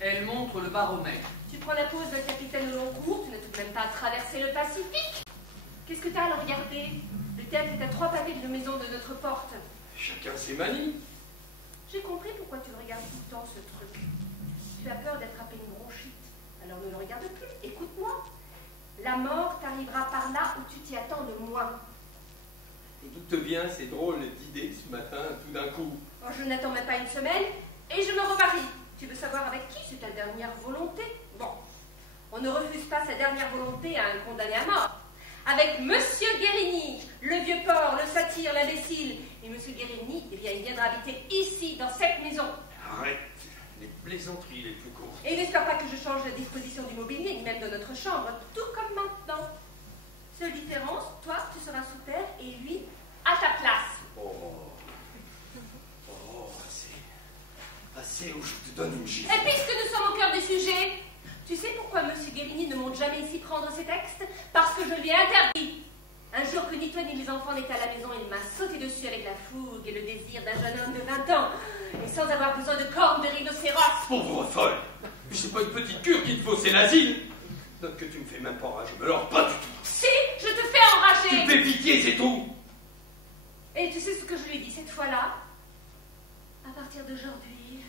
Elle montre le baromètre. Tu prends la pose d'un capitaine au long cours, tu n'as tout de même pas traversé le Pacifique. Qu'est-ce que t'as à le regarder? Le théâtre est à 3 pavés de la maison de notre porte. Chacun ses manies. J'ai compris pourquoi tu le regardes tout le temps, ce truc. Tu as peur d'attraper une bronchite. Alors ne le regarde plus, écoute-moi. La mort t'arrivera par là où tu t'y attends le moins. Et d'où te vient ces drôles d'idées ce matin, tout d'un coup? Oh, je n'attends même pas une semaine et je me remarie. Tu veux savoir avec qui c'est ta dernière volonté? Bon, on ne refuse pas sa dernière volonté à un condamné à mort. Avec Monsieur Guérini, le vieux porc, le satyre, l'imbécile. Et Monsieur Guérini, eh bien, il viendra habiter ici, dans cette maison. Arrête les plaisanteries les plus courtes. Et n'espère pas que je change la disposition du mobilier, ni même de notre chambre, tout comme maintenant. Seule différence, toi, tu seras sous terre et lui, à ta place. Oh, assez où je te donne une gifle. Et puisque nous sommes au cœur du sujet, tu sais pourquoi Monsieur Guérini ne monte jamais ici prendre ses textes? Parce que je lui ai interdit. Un jour que ni toi ni les enfants n'étaient à la maison, il m'a sauté dessus avec la fougue et le désir d'un jeune homme de 20 ans, et sans avoir besoin de cornes de rhinocéros. Pauvre folle! Mais c'est pas une petite cure qu'il te faut, c'est l'asile! Note que tu me fais même pas enrager, mais alors pas du tout! Si, je te fais enrager! Tu me fais pitié, c'est tout! Et tu sais ce que je lui ai dit cette fois-là? À partir d'aujourd'hui,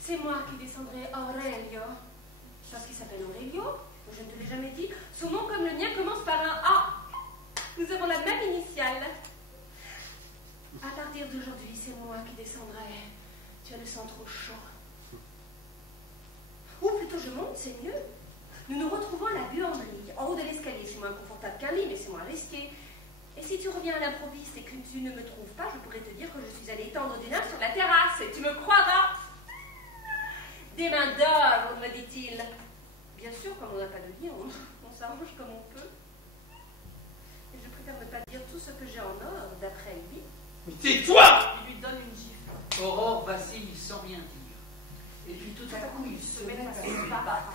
c'est moi qui descendrai Aurelio. Parce qu'il s'appelle Aurelio, je ne te l'ai jamais dit. Son nom, comme le mien, commence par un A. Nous avons la même initiale. À partir d'aujourd'hui, c'est moi qui descendrai. Tu as le sang trop chaud. Ou plutôt, je monte, c'est mieux. Nous nous retrouvons à la buanderie, en haut de l'escalier. C'est moins confortable qu'un lit, mais c'est moins risqué. Et si tu reviens à l'improviste et que tu ne me trouves pas, je pourrais te dire que je suis allée tendre des mains sur la terrasse, et tu me croiras. Des mains d'or, me dit-il. Bien sûr, comme on n'a pas de lit, on s'arrange comme on peut. Et je préfère ne pas dire tout ce que j'ai en or, d'après lui. Mais tais-toi! Il lui donne une gifle. Aurore vacille sans rien dire. Et puis tout à coup, il se met à se battre.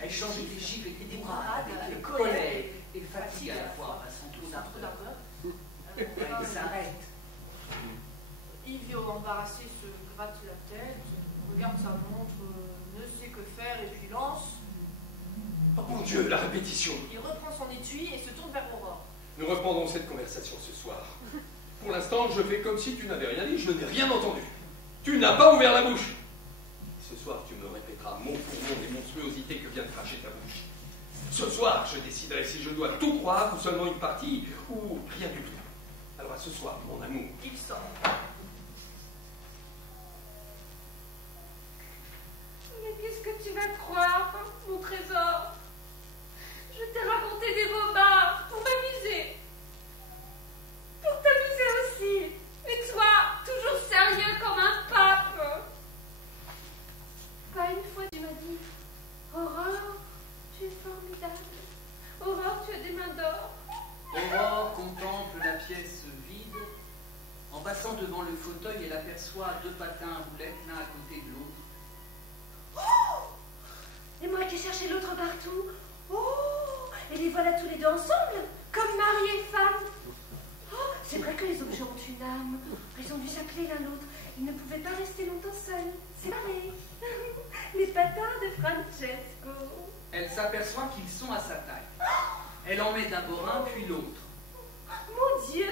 Elle change des gifles et des bras avec colère et fatigue à la fois à son tour d'ardeur. Elle s'arrête. Yves, embarrassé, se gratte la tête, regarde sa montre, ne sait que faire et puis lance. Oh mon Dieu, la répétition! Il reprend son étui et se tourne vers Aurore. Nous reprendrons cette conversation ce soir. Pour l'instant, je fais comme si tu n'avais rien dit, je n'ai rien entendu. Tu n'as pas ouvert la bouche. Ce soir, tu me répéteras mot pour mot les monstruosités que vient de cracher ta bouche. Ce soir, je déciderai si je dois tout croire ou seulement une partie, ou rien du tout. Alors à ce soir, mon amour. Il sort. Mais qu'est-ce que tu vas croire, mon trésor? Je t'ai raconté des bobards pour m'amuser. Pour t'amuser aussi. Et toi, toujours sérieux comme un pape. Pas une fois tu m'as dit, Aurore, tu es formidable. Aurore, tu as des mains d'or. Aurore contemple la pièce vide. En passant devant le fauteuil, elle aperçoit 2 patins à roulettes l'un à côté de l'autre. Et moi qui cherchais l'autre partout. Oh, et les voilà tous les deux ensemble, comme mari et femme. Oh, c'est vrai que les objets ont une âme. Ils ont dû s'appeler l'un l'autre. Ils ne pouvaient pas rester longtemps seuls. C'est pareil. Les patins de Francesco. Elle s'aperçoit qu'ils sont à sa taille. Elle en met d'abord un, puis l'autre. Mon Dieu,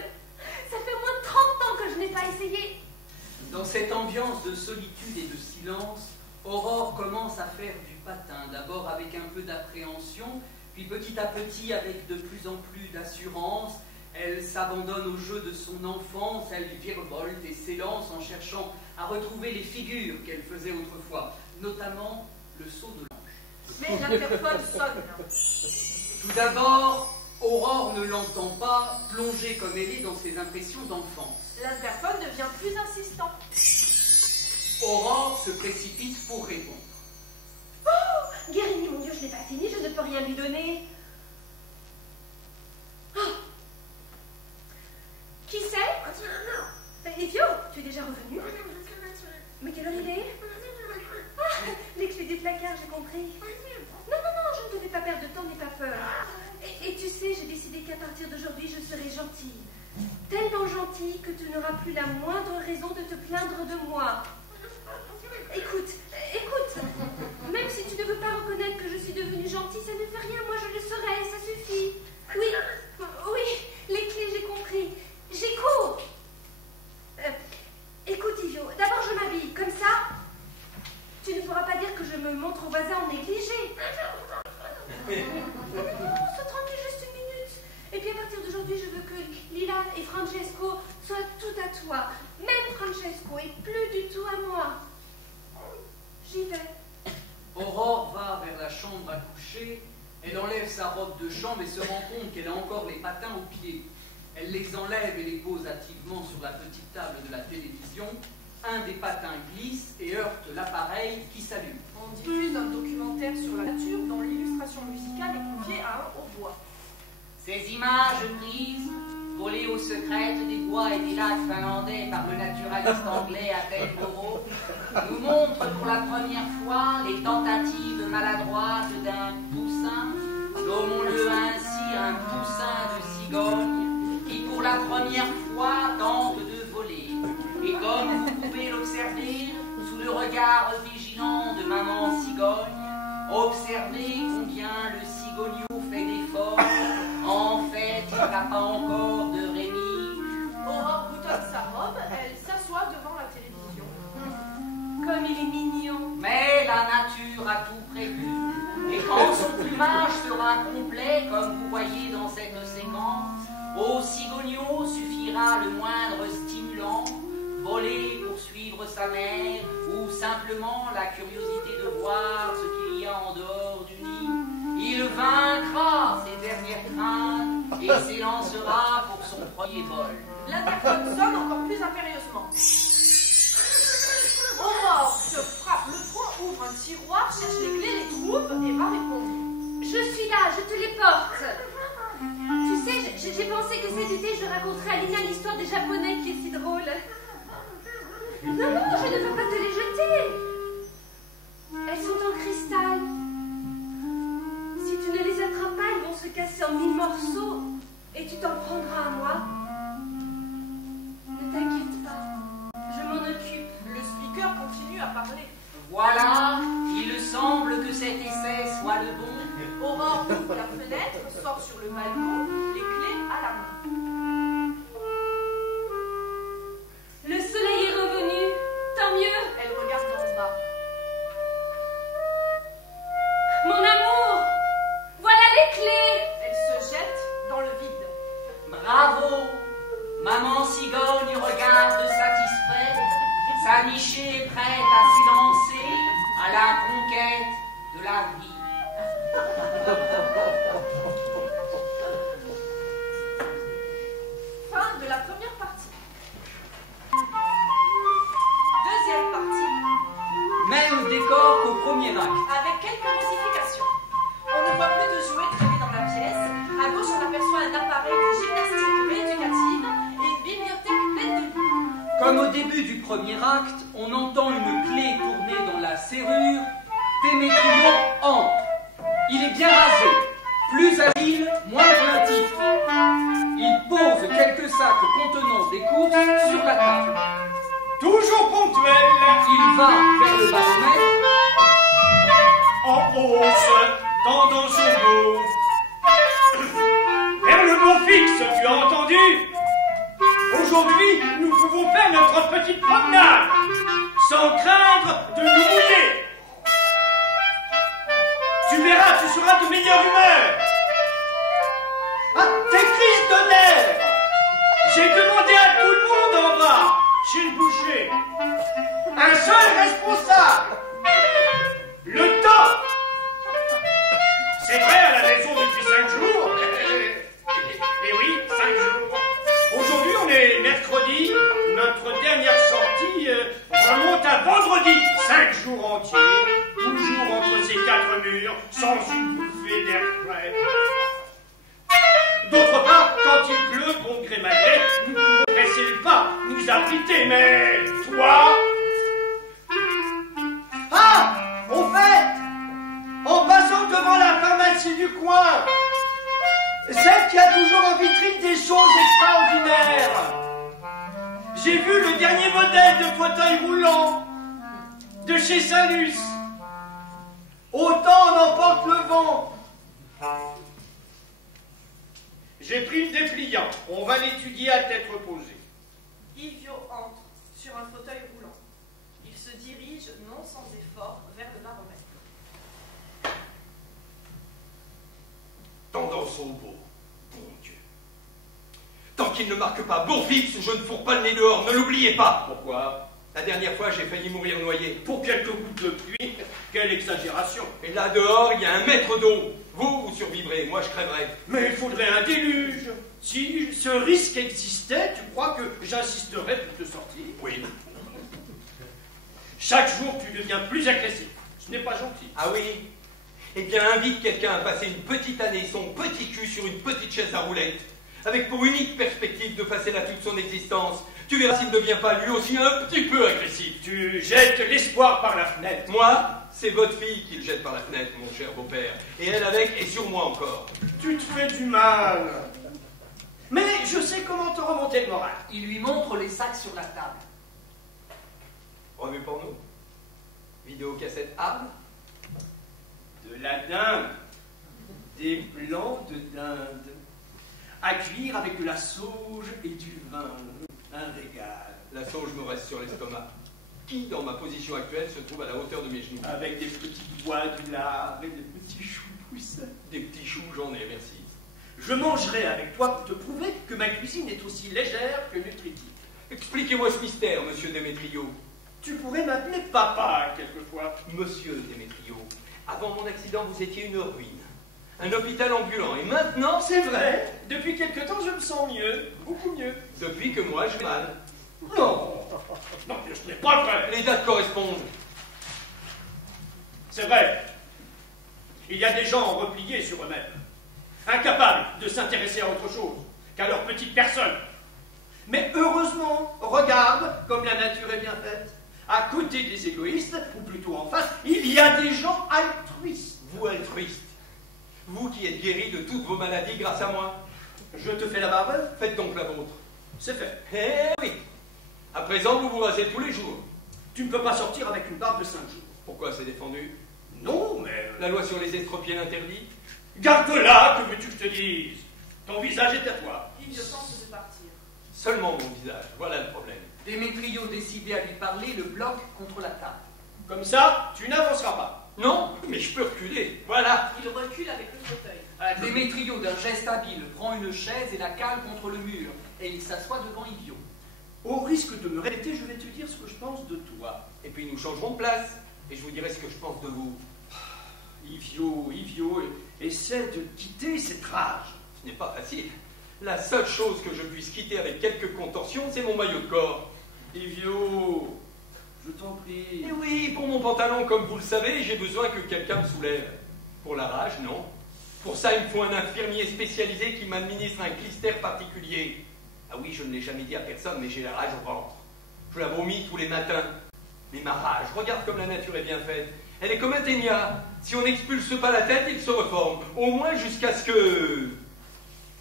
ça fait au moins 30 ans que je n'ai pas essayé. Dans cette ambiance de solitude et de silence, Aurore commence à faire du patin, d'abord avec un peu d'appréhension, puis petit à petit avec de plus en plus d'assurance. Elle s'abandonne au jeu de son enfance, elle virevolte et s'élance en cherchant à retrouver les figures qu'elle faisait autrefois, notamment le saut de l'ange. Mais l'interphone sonne. Tout d'abord, Aurore ne l'entend pas, plongée comme elle est dans ses impressions d'enfance. L'interphone devient plus insistant. Aurore se précipite pour répondre. Oh, Guérini, mon Dieu, je n'ai pas fini, je ne peux rien lui donner. Oh. Qui c'est? Livio, tu es déjà revenu? Mais quelle heure il est? Ah, les clés du placard, j'ai compris. Non, je ne te fais pas perdre de temps, n'aie pas peur. Et tu sais, j'ai décidé qu'à partir d'aujourd'hui, je serai gentille. Tellement gentille que tu n'auras plus la moindre raison de te plaindre de moi. Écoute, Même si tu ne veux pas reconnaître que je suis devenue gentille, ça ne fait rien, moi je le serai, ça suffit. Oui, oui, les clés, j'ai compris. J'ai cours. Écoute, Ivio, d'abord je m'habille, comme ça, tu ne pourras pas dire que je me montre au voisin en négligé. Sois tranquille juste une minute. Et puis à partir d'aujourd'hui, je veux que Lila et Francesco soient tout à toi. Même Francesco et plus du tout à moi. J'y vais. Aurore va vers la chambre à coucher. Elle enlève sa robe de chambre et se rend compte qu'elle a encore les patins aux pieds. Elle les enlève et les pose hâtivement sur la petite table de la télévision. Un des patins glisse et heurte l'appareil qui s'allume. On diffuse un documentaire sur la nature dont l'illustration musicale est confiée à un hautbois. Ces images prises, volées aux secrètes des bois et des lacs finlandais par le naturaliste anglais Attenborough, nous montrent pour la première fois les tentatives maladroites d'un poussin, nommons-le ainsi un poussin de cigogne, qui pour la première fois tente de voler. Et comme vous pouvez l'observer, sous le regard vigilant de maman cigogne, observez combien le cigogneau fait d'efforts. En fait, il n'a pas encore de Rémi. Aurore boutonne sa robe, elle s'assoit devant la télévision. Comme il est mignon. Mais la nature a tout prévu. Et quand son plumage sera complet, comme vous voyez dans cette séquence, au cigogneau suffira le moindre stimulant, voler pour suivre sa mère, ou simplement la curiosité de voir ce qu'il y a en dehors du nid. Il vaincra ses dernières craintes et s'élancera pour son premier vol. L'interphone sonne encore plus impérieusement. Aurore se frappe le poing, ouvre un tiroir, cherche les clés, les trouve et va répondre. Je suis là, je te les porte. Tu sais, j'ai pensé que cet été, je raconterais à Lina l'histoire des Japonais qui est si drôle. Non, non, je ne veux pas te les jeter. Elles sont en cristal. Si tu ne les attrapes pas, elles vont se casser en 1000 morceaux et tu t'en prendras à moi. Ne t'inquiète pas, je m'en occupe. Le speaker continue à parler. Voilà, il semble que cet essai soit le bon. Aurore ouvre la fenêtre, sort sur le balcon, les clés à la main. Le soleil est revenu, tant mieux. Elle regarde en bas. Mon amour, voilà les clés. Elle se jette dans le vide. Bravo! Maman cigogne regarde satisfaite, sa nichée est prête à s'élancer à la conquête de la vie. Fin de la première partie. Deuxième partie, Même décor qu'au premier acte. avec quelques modifications. On ne voit plus de jouets traînés dans la pièce. À gauche, on aperçoit un appareil de gymnastique rééducative et une bibliothèque pleine de livres. Comme au début du premier acte, on entend une clé tourner dans la serrure. Démétrion entre. Il est bien rasé, plus habile, moins plaintif. Il pose quelques sacs contenant des courses sur la table. Toujours ponctuel, Il va vers le baromètre. en hausse, tendance au haut. Vers le mot fixe, tu as entendu? Aujourd'hui, nous pouvons faire notre petite promenade, sans craindre de nous mouiller. Tu verras, tu seras de meilleure humeur. Ah, tes crises de nerfs! J'ai demandé à tout le monde en bas, chez le boucher. Un seul responsable. Le temps. C'est vrai, à la maison depuis 5 jours. Et oui, 5 jours. Aujourd'hui, on est mercredi. Notre dernière sortie remonte à vendredi. 5 jours entiers, toujours entre ces 4 murs, sans une bouffée d'air frais. D'autre part, quand il pleut, bon gré mal gré, nous pouvons presser le pas, nous abriter, mais toi... Ah! Au fait, en passant devant la pharmacie du coin, celle qui a toujours en vitrine des choses extraordinaires, J'ai vu le dernier modèle de fauteuil roulant de chez Salus. Autant n'emporte le vent. J'ai pris le dépliant. On va l'étudier à tête reposée. Yvio entre sur un fauteuil roulant. Il se dirige, non sans effort, vers le baromètre. Tendance au beau. Bon Dieu. Tant qu'il ne marque pas Bourg-Fixe, je ne fourre pas le nez dehors, ne l'oubliez pas. Pourquoi? La dernière fois, j'ai failli mourir noyé. Pour quelques gouttes de pluie, quelle exagération. Et là dehors, il y a 1 mètre d'eau. Vous survivrez, moi je crèverai. Mais il faudrait un déluge. Si ce risque existait, tu crois que j'insisterais pour te sortir? Oui. Chaque jour, tu deviens plus agressif. Ce n'est pas gentil. Ah oui? Eh bien, invite quelqu'un à passer une petite année, son petit cul sur une petite chaise à roulettes, avec pour unique perspective de passer là toute son existence. Tu verras s'il ne devient pas lui aussi un petit peu agressif. Tu jettes l'espoir par la fenêtre. Moi, c'est votre fille qui le jette par la fenêtre, mon cher beau-père. Et elle avec, et sur moi encore. Tu te fais du mal. Mais je sais comment te remonter le moral. Il lui montre les sacs sur la table. Revue porno. Vidéocassette arme. De la dinde. Des blancs de dinde. À cuire avec de la sauge et du vin. Un régal. La sauge me reste sur l'estomac. Qui, dans ma position actuelle, se trouve à la hauteur de mes genoux? Avec des petits doigts du lard et des petits choux poussés. Des petits choux, j'en ai, merci. Je mangerai avec toi pour te prouver que ma cuisine est aussi légère que nutritive. Expliquez-moi ce mystère, monsieur Démétrio. Tu pourrais m'appeler papa quelquefois. Monsieur Démétrio, avant mon accident, vous étiez une ruine. Un hôpital ambulant. Et maintenant, C'est vrai, depuis quelque temps je me sens mieux, beaucoup mieux. depuis que moi, je vais mal. Non, non, ce n'est pas vrai. Les dates correspondent. C'est vrai. Il y a des gens repliés sur eux-mêmes, incapables de s'intéresser à autre chose qu'à leur petite personne. Mais heureusement, regarde comme la nature est bien faite. À côté des égoïstes, ou plutôt en face, il y a des gens altruistes. Vous, altruiste. Vous qui êtes guéri de toutes vos maladies grâce à moi. Je te fais la barbe? Faites donc la vôtre. C'est fait. Eh oui. À présent, vous vous rasez tous les jours. Tu ne peux pas sortir avec une barbe de 5 jours. Pourquoi c'est défendu? Non, mais... La loi sur les estropiés l'interdit? Garde-la, que veux-tu que je te dise? Ton visage est à toi. Yvio tente de partir. Seulement mon visage, voilà le problème. Démétrio, décidé à lui parler, le bloque contre la table. Comme ça, tu n'avanceras pas. Non, mais je peux reculer, voilà. Il recule avec le fauteuil. Démétrio, d'un geste habile, prend une chaise et la cale contre le mur, et il s'assoit devant Yvio. Au risque de me répéter, je vais te dire ce que je pense de toi. Et puis nous changerons de place, et je vous dirai ce que je pense de vous. Yvio, essaie de quitter cette rage. Ce n'est pas facile. La seule chose que je puisse quitter avec quelques contorsions, c'est mon maillot de corps. Yvio, je t'en prie. Et oui, pour mon pantalon, comme vous le savez, j'ai besoin que quelqu'un me soulève. Pour la rage, non. Pour ça, il me faut un infirmier spécialisé qui m'administre un clistère particulier. Ah oui, je ne l'ai jamais dit à personne, mais j'ai la rage au ventre. Je la vomis tous les matins. Mais ma rage, regarde comme la nature est bien faite. Elle est comme un ténia. Si on n'expulse pas la tête, il se reforme. Au moins jusqu'à ce que...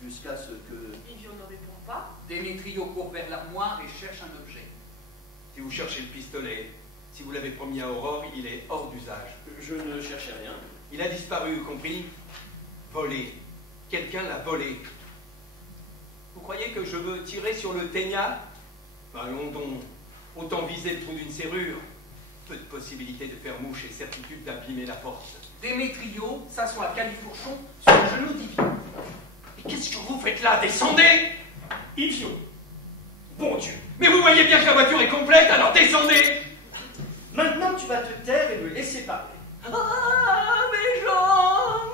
Jusqu'à ce que... Yvio ne répond pas. Démétrio court vers l'armoire et cherche un objet. Si vous cherchez le pistolet, si vous l'avez promis à Aurore, il est hors d'usage. Je ne cherchais rien. Il a disparu, compris? Volé. Quelqu'un l'a volé. Vous croyez que je veux tirer sur le ténia? Allons donc. Autant viser le trou d'une serrure. Peu de possibilité de faire mouche et certitude d'abîmer la porte. Démétrio s'assoit à califourchon sur le genou d'Yvio. Mais qu'est-ce que vous faites là? Descendez! Yvio, bon Dieu, Mais vous voyez bien que la voiture est complète, alors descendez! Maintenant, tu vas te taire et me laisser parler. Ah, mes jambes!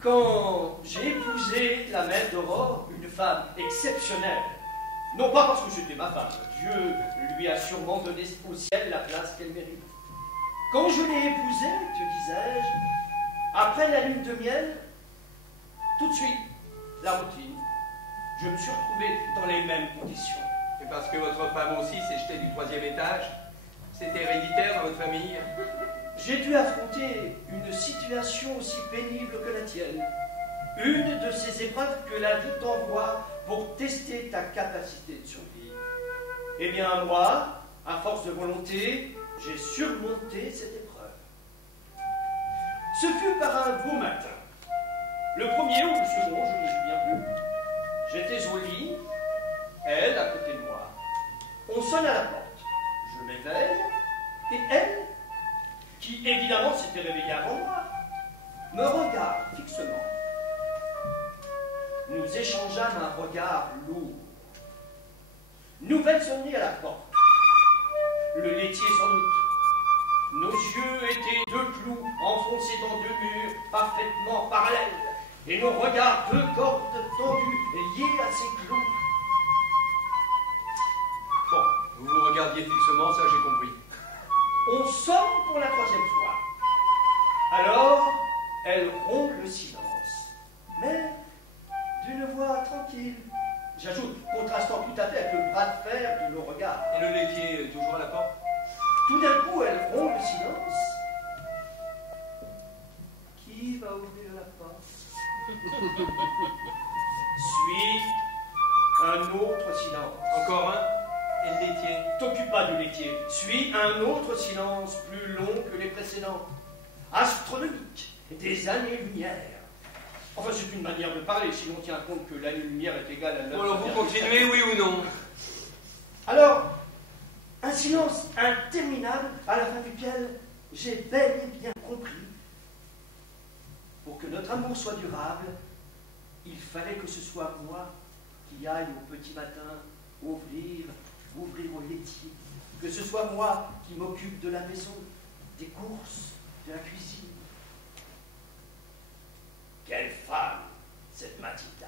Quand j'ai épousé la mère d'Aurore, une femme exceptionnelle, non pas parce que c'était ma femme, Dieu lui a sûrement donné au ciel la place qu'elle mérite. Quand je l'ai épousée, te disais-je, après la lune de miel, tout de suite, la routine, je me suis retrouvé dans les mêmes conditions. Et parce que votre femme aussi s'est jetée du 3e étage? C'était héréditaire dans votre famille? J'ai dû affronter une situation aussi pénible que la tienne. Une de ces épreuves que la vie t'envoie pour tester ta capacité de survie. Eh bien, moi, à force de volonté, j'ai surmonté cette épreuve. Ce fut par un beau matin. Le 1er ou le 2, je ne me souviens plus. J'étais au lit, elle à côté de moi. On sonne à la porte. Je m'éveille, et elle, qui évidemment s'était réveillée avant moi, me regarde fixement. Nous échangeâmes un regard lourd. Nouvelle sonnerie à la porte. Le laitier sans doute. Nos yeux étaient 2 clous enfoncés dans 2 murs parfaitement parallèles, et nos regards 2 cordes tendues et liées à ces clous. Bon, vous vous regardiez fixement, ça j'ai compris. On sonne pour la 3e fois. Alors, elle rompt le silence, mais d'une voix tranquille. J'ajoute, contrastant tout à fait avec le bras de fer de nos regards. Et le laitier est toujours à la porte? Tout d'un coup, elle rompt le silence. Qui va ouvrir la porte? Suit un autre silence. Encore un? Et le laitier? T'occupe pas du laitier. Suit un autre silence plus long que les précédents. Astronomique. Des années-lumière. Enfin, c'est une manière de parler, si l'on tient compte que l'année-lumière est égale à 9. Bon, alors vous continuez, oui ou non? Alors, un silence interminable à la fin duquel j'ai bel et bien compris. Pour que notre amour soit durable, il fallait que ce soit moi qui aille au petit matin ouvrir au laitier. Que ce soit moi qui m'occupe de la maison, des courses, de la cuisine. Quelle femme, cette Mathilda!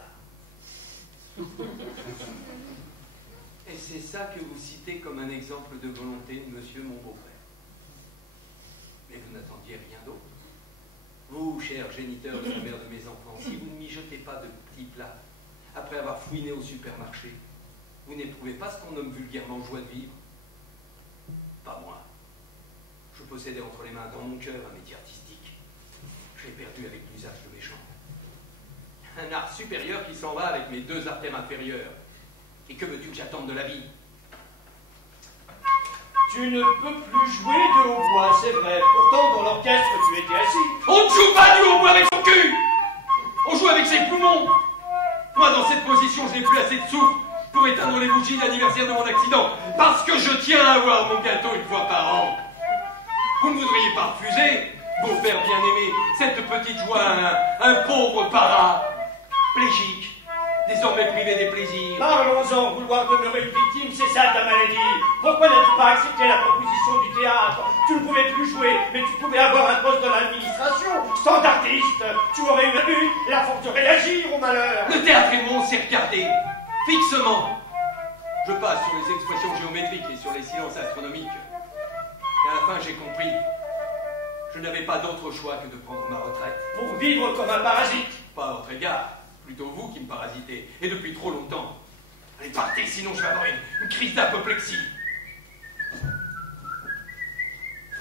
Et c'est ça que vous citez comme un exemple de volonté, monsieur mon beau-frère. Mais vous n'attendiez rien d'autre. Vous, cher géniteur de la mère de mes enfants, si vous ne mijotez pas de petits plats, après avoir fouiné au supermarché, vous n'éprouvez pas ce qu'on nomme vulgairement joie de vivre? Pas moi. Je possédais entre les mains dans mon cœur un métier artistique. Je l'ai perdu avec l'usage de mes jambes. Un art supérieur qui s'en va avec mes 2 artères inférieures. Et que veux-tu que j'attende de la vie? Tu ne peux plus jouer de hautbois, c'est vrai. Pourtant, dans l'orchestre, tu étais assis. On ne joue pas du hautbois avec son cul! On joue avec ses poumons! Moi, dans cette position, je n'ai plus assez de souffle pour éteindre les bougies d'anniversaire de mon accident, parce que je tiens à avoir mon gâteau 1 fois par an. Vous ne voudriez pas refuser, beau-père bien-aimé, cette petite joie à un pauvre paraplégique, désormais privé des plaisirs. Parlons-en, vouloir demeurer une victime, c'est ça ta maladie. Pourquoi n'as-tu pas accepté la proposition du théâtre? Tu ne pouvais plus jouer, mais tu pouvais avoir un poste dans l'administration. Standardiste, tu aurais eu la force de réagir au malheur. Le théâtre et moi, on s'est regardé, fixement. Je passe sur les expressions géométriques et sur les silences astronomiques. Et à la fin, j'ai compris. Je n'avais pas d'autre choix que de prendre ma retraite. Pour vivre comme un parasite. Pas à votre égard. Plutôt vous qui me parasitez, et depuis trop longtemps. Allez, partez, sinon je vais avoir une crise d'apoplexie.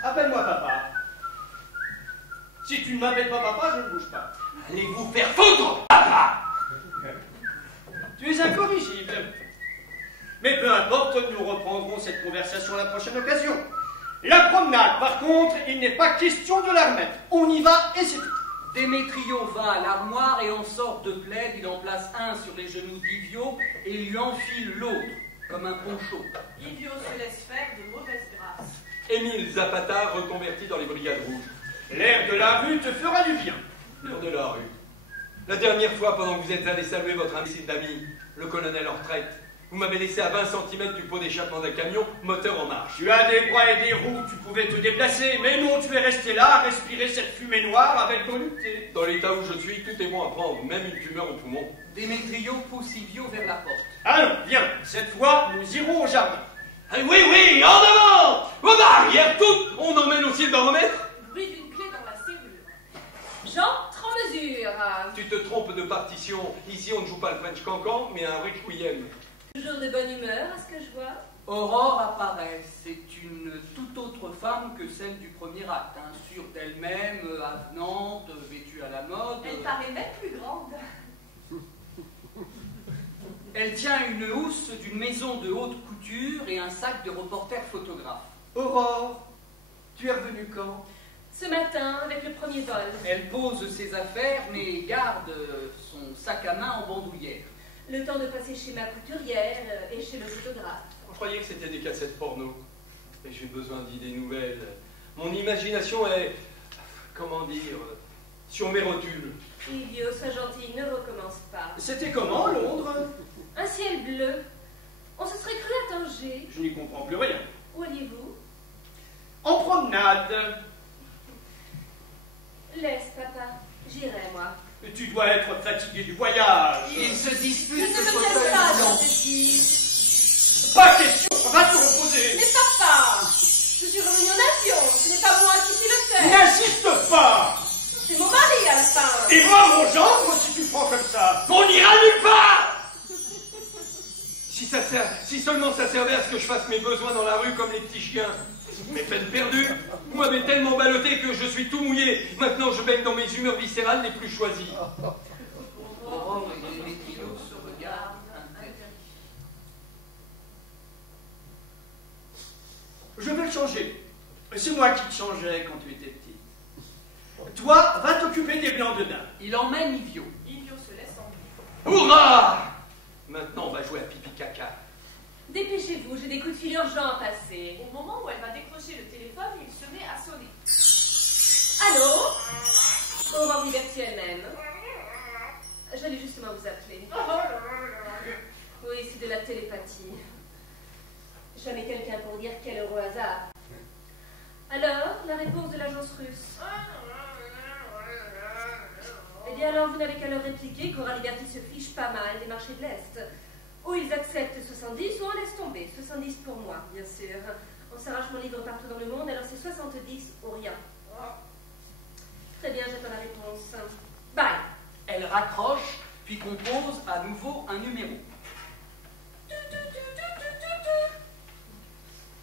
Appelle-moi papa. Si tu ne m'appelles pas papa, je ne bouge pas. Allez vous faire foutre, papa! Tu es incorrigible. Mais peu importe, nous reprendrons cette conversation à la prochaine occasion. La promenade, par contre, il n'est pas question de la remettre. On y va et c'est tout. Démétrio va à l'armoire et en sort de plaid, il en place un sur les genoux d'Ivio et lui enfile l'autre, comme un poncho. Ivio se laisse faire de mauvaise grâce. Émile Zapata reconverti dans les brigades rouges. L'air de la rue te fera du bien. L'air de la rue. La dernière fois, pendant que vous êtes allé saluer votre imbécile d'ami, le colonel en retraite, vous m'avez laissé à 20 cm du pot d'échappement d'un camion, moteur en marche. Tu as des bras et des roues, tu pouvais te déplacer, mais non, tu es resté là à respirer cette fumée noire avec volupté. Dans l'état où je suis, tout est bon à prendre, même une tumeur au poumon. Démétrio pousse Ivio vers la porte. Allons, viens, cette fois, nous irons au jardin. Allez, oui, oui, en avant! En arrière, tout! On emmène aussi le baromètre? Bruit d'une clé dans la serrure. J'entre en mesure. Tu te trompes de partition. Ici, on ne joue pas le French Cancan, mais un requiem. Toujours de bonne humeur, à ce que je vois. Aurore apparaît. C'est une toute autre femme que celle du premier acte, hein, sûre d'elle-même, avenante, vêtue à la mode. Elle paraît même plus grande. Elle tient une housse d'une maison de haute couture et un sac de reporter photographe. Aurore, tu es revenue quand? Ce matin, avec le premier vol. Elle pose ses affaires, mais garde son sac à main en bandoulière. Le temps de passer chez ma couturière et chez le photographe. Je croyais que c'était des cassettes porno. Et j'ai besoin d'idées nouvelles. Mon imagination est, comment dire, sur mes rotules. Idiot, sois gentil, ne recommence pas. C'était comment, Londres? Un ciel bleu. On se serait cru à Tanger. Je n'y comprends plus rien. Où alliez-vous? En promenade. Laisse, papa. J'irai, moi. Tu dois être fatigué du voyage. Il se dispute Je le ne veux fauteuil bien ça, roulant. Ceci. Pas question, va te reposer. Mais papa, je suis revenue en avion. Ce n'est pas moi qui pilotais. N'insiste pas. C'est mon mari à la fin. Et moi, mon gendre, si tu prends comme ça, On n'ira nulle part! Si seulement ça servait à ce que je fasse mes besoins dans la rue comme les petits chiens. Mais peine perdue. Vous m'avez tellement ballotté que je suis tout mouillé. Maintenant, je baigne dans mes humeurs viscérales les plus choisies. Aurore et Démétrio se regardent. je vais le changer. C'est moi qui te changeais quand tu étais petit. Toi, va t'occuper des blancs de daim. Il emmène Ivio. Ivio se laisse emmener. Hurrah! Maintenant, on va jouer à pipi-caca. Dépêchez-vous, j'ai des coups de fil urgents à passer. Au moment où elle va décrocher le téléphone, il se met à sonner. Allô? Aurore Liberty elle-même. J'allais justement vous appeler. Oui, c'est de la télépathie. Jamais quelqu'un pour dire quel heureux hasard. Alors, la réponse de l'agence russe. Eh bien alors, vous n'avez qu'à leur répliquer qu'Aurore Liberty se fiche pas mal des marchés de l'Est. Ou ils acceptent 70 ou on laisse tomber. 70 pour moi, bien sûr. On s'arrache mon livre partout dans le monde, alors c'est 70 ou rien. Très bien, j'attends la réponse. Bye. Elle raccroche, puis compose à nouveau un numéro.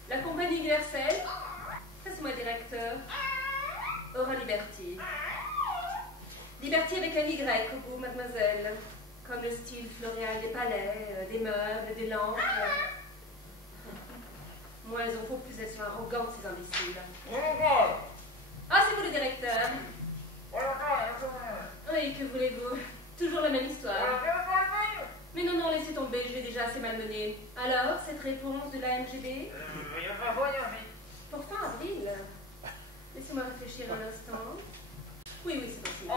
La compagnie universelle. Passe-moi, directeur. Aurore Liberty. Liberty avec un Y au bout, mademoiselle. Comme le style floréal des palais, des meubles, des lampes. Moi, elles en faut plus, elles sont arrogantes, ces imbéciles. Ah, c'est vous le directeur. Oui, que voulez-vous? Toujours la même histoire. Mais non, non, laissez tomber, je l'ai déjà assez malmené. Alors, cette réponse de la MGB? Pourtant, avril. Laissez-moi réfléchir un instant. Oui, oui, c'est possible.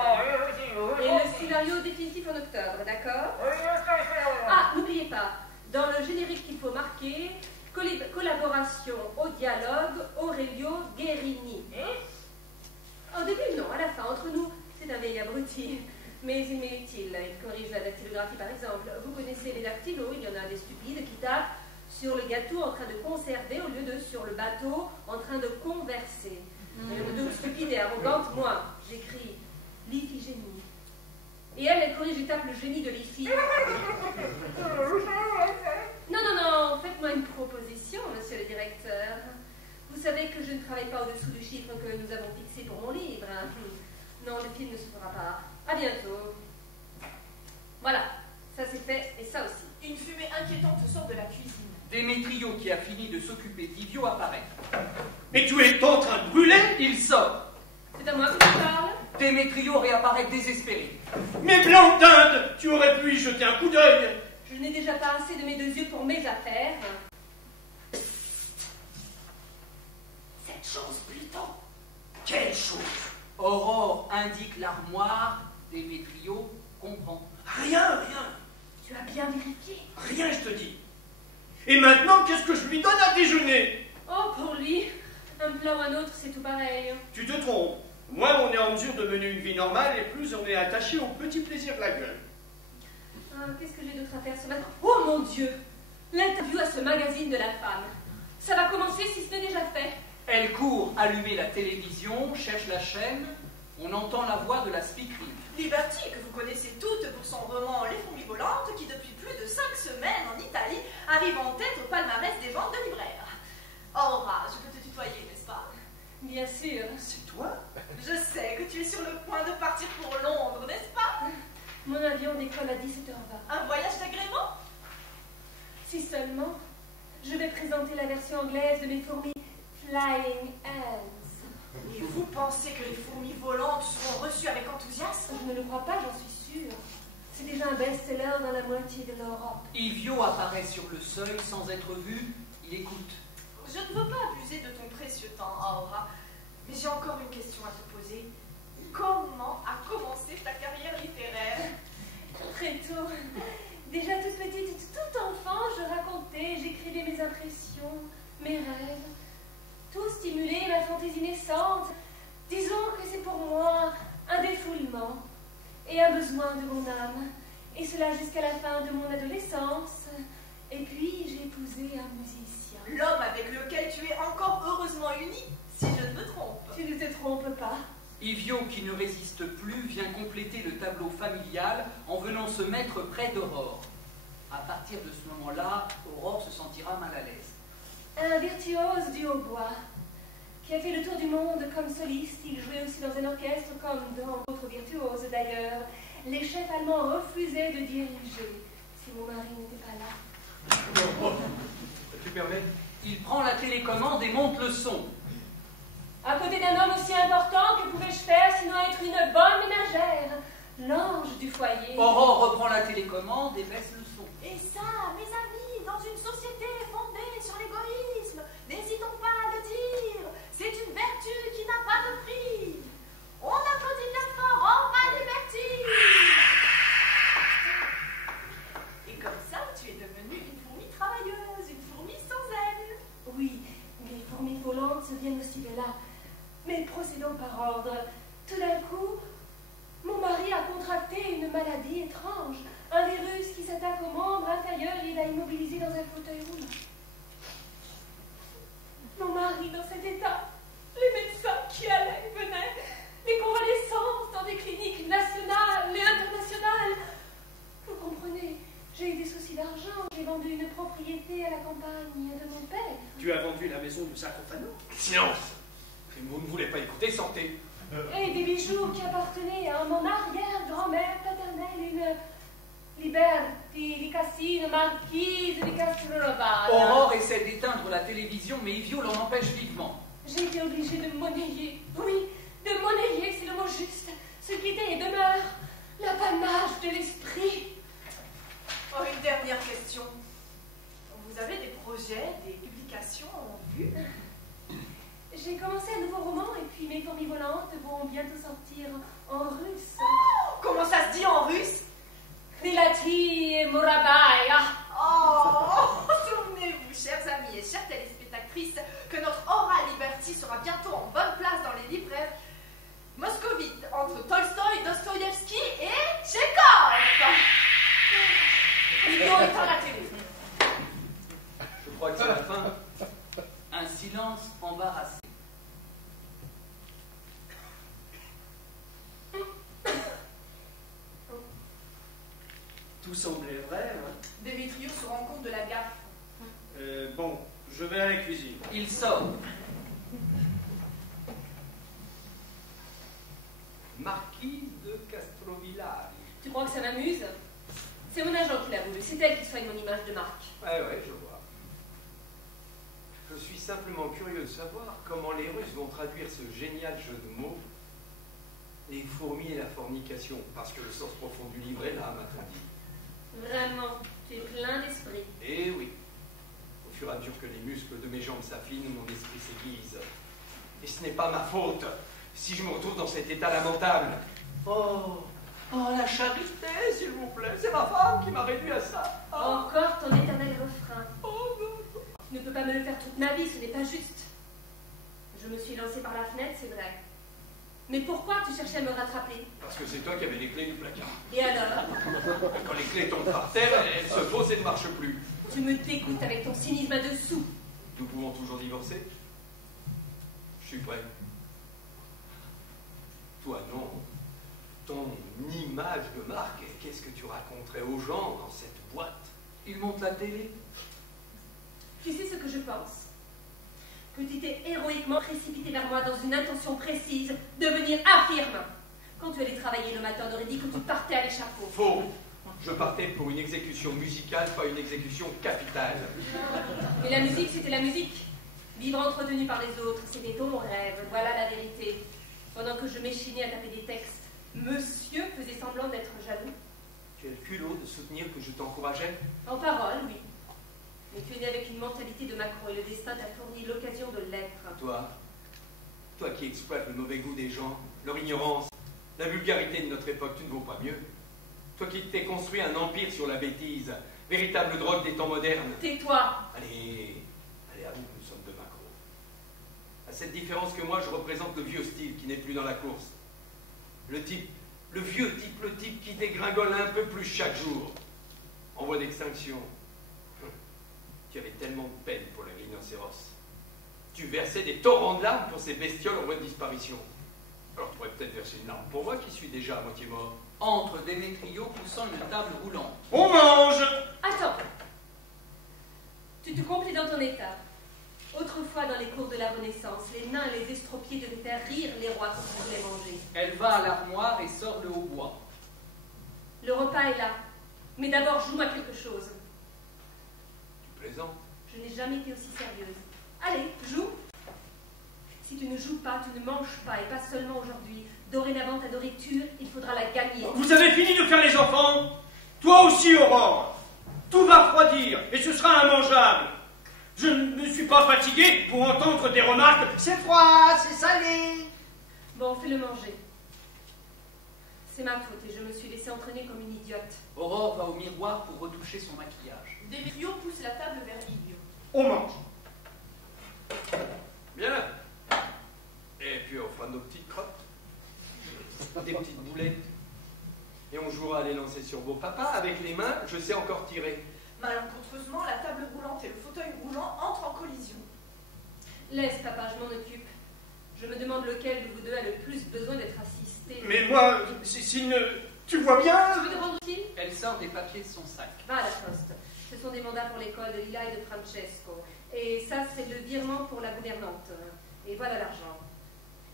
Et le scénario définitif en octobre, d'accord? Ah, n'oubliez pas, dans le générique qu'il faut marquer, collaboration au dialogue Aurelio Guerini. Au début, non, à la fin, entre nous, c'est un vieil abruti. Mais il m'est utile, il corrige la dactylographie par exemple. Vous connaissez les dactylos, il y en a des stupides qui tapent sur le gâteau en train de conserver au lieu de sur le bateau en train de converser. Et le double stupide et arrogante, moi, j'écris l'Iphigénie. Et elle corrige et tape le génie de l'Iphi. Non, non, non, faites-moi une proposition, monsieur le directeur. Vous savez que je ne travaille pas au-dessous du chiffre que nous avons fixé pour mon livre. Non, le film ne se fera pas. À bientôt. Voilà, ça c'est fait, et ça aussi. Une fumée inquiétante sort de la cuisine. Démétrio, qui a fini de s'occuper d'Ivio, apparaît. Mais tu es en train de brûler? Il sort. C'est à moi que tu parles? Démétrio réapparaît désespéré. Mes blancs de dinde, tu aurais pu y jeter un coup d'œil. Je n'ai déjà pas assez de mes deux yeux pour mes affaires. Cette chose, Pluton. Quelle chose? Aurore indique l'armoire. Démétrio comprend. Rien, rien. Tu as bien vérifié? Rien, je te dis. Et maintenant, qu'est-ce que je lui donne à déjeuner? Oh, pour lui, un plat ou un autre, c'est tout pareil. Tu te trompes. Moins on est en mesure de mener une vie normale, et plus on est attaché aux petits plaisirs de la gueule. Ah, qu'est-ce que j'ai d'autre à faire ce matin? Oh mon Dieu! L'interview à ce magazine de la femme. Ça va commencer si ce n'est déjà fait. Elle court allumer la télévision, cherche la chaîne. On entend la voix de la speakerine. Liberty, que vous connaissez toutes pour son roman Les fourmis volantes, qui depuis plus de 5 semaines en Italie arrive en tête au palmarès des ventes de libraires. Aurora, je peux te tutoyer, n'est-ce pas? Bien sûr. C'est toi? Je sais que tu es sur le point de partir pour Londres, n'est-ce pas? Mon avion décolle à 17h20. Un voyage d'agrément? Si seulement, je vais présenter la version anglaise de mes fourmis Flying Ants. Et vous pensez que les fourmis volantes seront reçues avec enthousiasme? Je ne le crois pas, j'en suis sûre. C'est déjà un best-seller dans la moitié de l'Europe. Ivio apparaît sur le seuil sans être vu. Il écoute. Je ne veux pas abuser de ton précieux temps, Aura, mais j'ai encore une question à te poser. Comment a commencé ta carrière littéraire? Très tôt. Déjà toute petite, tout enfant, je racontais, j'écrivais mes impressions, mes rêves. Tout stimulait ma fantaisie naissante. Disons que c'est pour moi un défoulement et un besoin de mon âme. Et cela jusqu'à la fin de mon adolescence. Et puis j'ai épousé un musicien. L'homme avec lequel tu es encore heureusement uni, si je ne me trompe. Tu ne te trompes pas. Ivio, qui ne résiste plus, vient compléter le tableau familial en venant se mettre près d'Aurore. À partir de ce moment-là, Aurore se sentira mal à l'aise. Un virtuose du hautbois, qui a fait le tour du monde comme soliste. Il jouait aussi dans un orchestre, comme dans d'autres virtuoses d'ailleurs. Les chefs allemands refusaient de diriger si mon mari n'était pas là. Tu permets? Il prend la télécommande et monte le son. À côté d'un homme aussi important, que pouvais-je faire sinon être une bonne ménagère, l'ange du foyer? Aurore reprend la télécommande et baisse le son. Et ça, mes amis, dans une société fondée sur l'égoïsme, n'hésitons pas à le dire, c'est une vertu qui n'a pas de prix. On applaudit bien fort, oh ma liberté! Et comme ça, tu es devenue une fourmi travailleuse, une fourmi sans aile. Oui, les fourmis volantes viennent aussi de là. Mais procédons par ordre. Tout d'un coup, mon mari a contracté une maladie étrange, un virus qui s'attaque aux membres inférieurs et l'a immobilisé dans un fauteuil roulant. Mon mari dans cet état, les médecins qui allaient et venaient, les convalescences dans des cliniques nationales et internationales. Vous comprenez, j'ai eu des soucis d'argent, j'ai vendu une propriété à la campagne de mon père. Tu as vendu la maison de Sacropano? Silence! Primo ne voulait pas écouter, sortez. Et des bijoux qui appartenaient à mon arrière-grand-mère paternelle, une Liberti di Cassino, marquise di Castrorovana. Aurore essaie d'éteindre la télévision, mais Ivio l'en empêche vivement. J'ai été obligée de monnayer, oui, de monnayer, c'est le mot juste, ce qui était et demeure l'apanage de l'esprit. Oh, une dernière question. Vous avez des projets, des publications en vue? J'ai commencé un nouveau roman et puis mes fourmis volantes vont bientôt sortir en russe. Oh, comment ça se dit en russe? Krilati Murabaya. Oh, souvenez-vous, chers amis et chères téléspectatrices, que notre Aura Liberty sera bientôt en bonne place dans les libraires moscovites entre Tolstoï, Dostoïevski et Tchekhov. Plutôt éteins la télé. Je crois que c'est la fin. Un silence embarrassé. Tout semblait vrai, hein? Démétrio se rend compte de la gaffe. Bon, je vais à la cuisine. Il sort. Marquise de Castrovillari. Tu crois que ça m'amuse? C'est mon agent qui l'a voulu, c'est elle qui soigne mon image de marque. Ouais, je vois. Je suis simplement curieux de savoir comment les Russes vont traduire ce génial jeu de mots, les fourmis et la fornication, parce que le sens profond du livre est là, m'a-t-on dit. Vraiment, tu es plein d'esprit. Eh oui. Au fur et à mesure que les muscles de mes jambes s'affinent, mon esprit s'aiguise. Et ce n'est pas ma faute si je me retrouve dans cet état lamentable. Oh, la charité, s'il vous plaît. C'est ma femme qui m'a réduit à ça. Oh. Encore ton éternel refrain. Oh non. Tu ne peux pas me le faire toute ma vie, ce n'est pas juste. Je me suis lancée par la fenêtre, c'est vrai. Mais pourquoi tu cherchais à me rattraper? Parce que c'est toi qui avais les clés du placard. Et alors? Quand les clés tombent par terre, elles se posent et ne marchent plus. Tu me dégoûtes avec ton cynisme à dessous. Nous pouvons toujours divorcer? Je suis prêt. Toi, non. Ton image de marque, qu'est-ce que tu raconterais aux gens dans cette boîte? Il monte la télé. Tu sais ce que je pense? Que tu t'es héroïquement précipité vers moi dans une intention précise de venir affirme. Quand tu allais travailler le matin, on aurait dit que tu partais à l'échafaud. Faux. Je partais pour une exécution musicale, pas une exécution capitale. Mais la musique, c'était la musique. Vivre entretenu par les autres, c'était ton rêve, voilà la vérité. Pendant que je m'échinais à taper des textes, monsieur faisait semblant d'être jaloux. Tu as le culot de soutenir que je t'encourageais? En parole, oui. Mais tu es né avec une mentalité de Macron et le destin t'a fourni l'occasion de l'être. Toi qui exploites le mauvais goût des gens, leur ignorance, la vulgarité de notre époque, tu ne vaux pas mieux. Toi qui t'es construit un empire sur la bêtise, véritable drogue des temps modernes. Tais-toi! Allez, avoue que nous sommes de Macron. À cette différence que moi, je représente le vieux style qui n'est plus dans la course. Le vieux type qui dégringole un peu plus chaque jour. En voie d'extinction. Tu avais tellement de peine pour les rhinocéros. Tu versais des torrents de larmes pour ces bestioles en voie de disparition. Alors tu pourrais peut-être verser une larme pour moi qui suis déjà à moitié mort. Entre Démétrio poussant une table roulante. On mange! Attends! Tu te complais dans ton état. Autrefois, dans les cours de la Renaissance, les nains et les estropiés devaient faire rire les rois quand ils voulaient manger. Elle va à l'armoire et sort le hautbois. Le repas est là. Mais d'abord, joue-moi quelque chose. Tu plaisantes? Je n'ai jamais été aussi sérieuse. Allez, joue. Si tu ne joues pas, tu ne manges pas, et pas seulement aujourd'hui. Dorénavant, ta nourriture, il faudra la gagner. Vous avez fini de faire les enfants? Toi aussi, Aurore. Tout va refroidir, et ce sera immangeable. Je ne suis pas fatigué pour entendre des remarques. C'est froid, c'est salé. Bon, fais-le manger. C'est ma faute, et je me suis laissée entraîner comme une idiote. Aurore va au miroir pour retoucher son maquillage. Démétrio pousse la table vers Livio. On mange. Bien. Et puis on fera nos petites crottes. Des petites boulettes. Et on jouera à les lancer sur vos papas. Avec les mains, je sais encore tirer. Malencontreusement, la table roulante et le fauteuil roulant entrent en collision. Laisse, papa, je m'en occupe. Je me demande lequel de vous deux a le plus besoin d'être assisté. Mais moi, tu vois bien? Tu veux te rendre utile? Elle sort des papiers de son sac. Va à la poste. Ce sont des mandats pour l'école de Lila et de Francesco. Et ça, c'est le virement pour la gouvernante. Et voilà l'argent.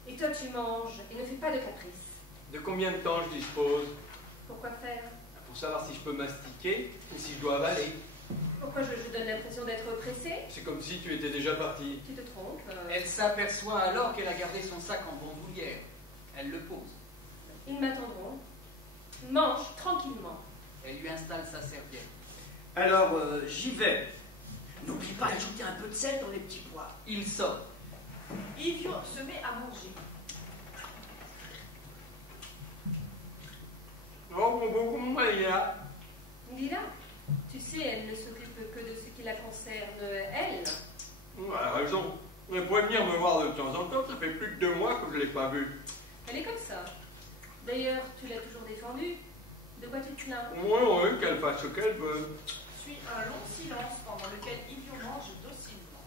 Et toi, tu manges et ne fais pas de caprices. De combien de temps je dispose? Pourquoi faire? Pour savoir si je peux mastiquer ou si je dois avaler. Pourquoi je donne l'impression d'être pressée? C'est comme si tu étais déjà parti. Tu te trompes. Elle s'aperçoit alors qu'elle a gardé son sac en bandoulière. Elle le pose. Ils m'attendront. Mange tranquillement. Elle lui installe sa serviette. Alors, j'y vais. N'oublie pas d'ajouter un peu de sel dans les petits pois. Il sort. Livio se met à manger. Oh, mon Maria. Lila, tu sais, elle ne s'occupe que de ce qui la concerne, elle. Elle a raison. Elle pourrait venir me voir de temps en temps. Ça fait plus de 2 mois que je ne l'ai pas vue. Elle est comme ça. D'ailleurs, tu l'as toujours défendue. De quoi tu te plains? Oui, qu'elle fasse ce qu'elle veut. Suit un long silence pendant lequel Livio mange docilement.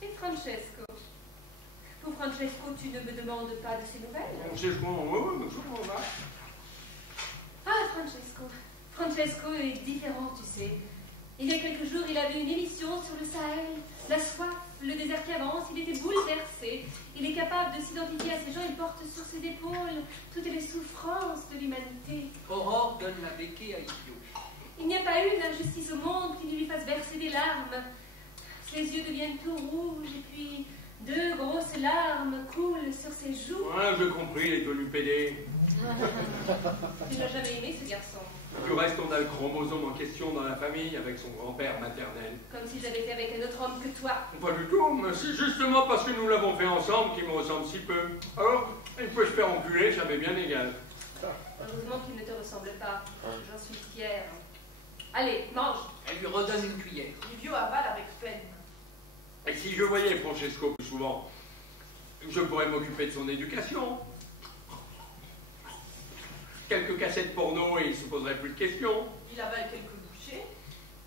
Et Francesco? Pour Francesco, tu ne me demandes pas de ses nouvelles? On va. Ah, Francesco. Francesco est différent, tu sais. Il y a quelques jours, il a vu une émission sur le Sahel. La soif, le désert qui avance, il était bouleversé. Il est capable de s'identifier à ces gens, il porte sur ses épaules toutes les souffrances de l'humanité. Aurore donne la béquille à Livio. Il n'y a pas eu d'injustice au monde qui ne lui fasse verser des larmes. Ses yeux deviennent tout rouges et puis 2 grosses larmes coulent sur ses joues. Ouais, j'ai compris, il est devenu pédé. Tu n'as jamais aimé ce garçon. Du reste, on a le chromosome en question dans la famille avec son grand-père maternel. Comme si j'avais été avec un autre homme que toi. Pas du tout, mais c'est justement parce que nous l'avons fait ensemble qu'il me ressemble si peu. Alors, il peut se faire enculer, ça m'est bien égal. Heureusement qu'il ne te ressemble pas. J'en suis fière. Allez, mange. Elle lui redonne une cuillère. Livio avale avec peine. Et si je voyais Francesco plus souvent, je pourrais m'occuper de son éducation. Quelques cassettes porno et il ne se poserait plus de questions. Il avale quelques bouchées.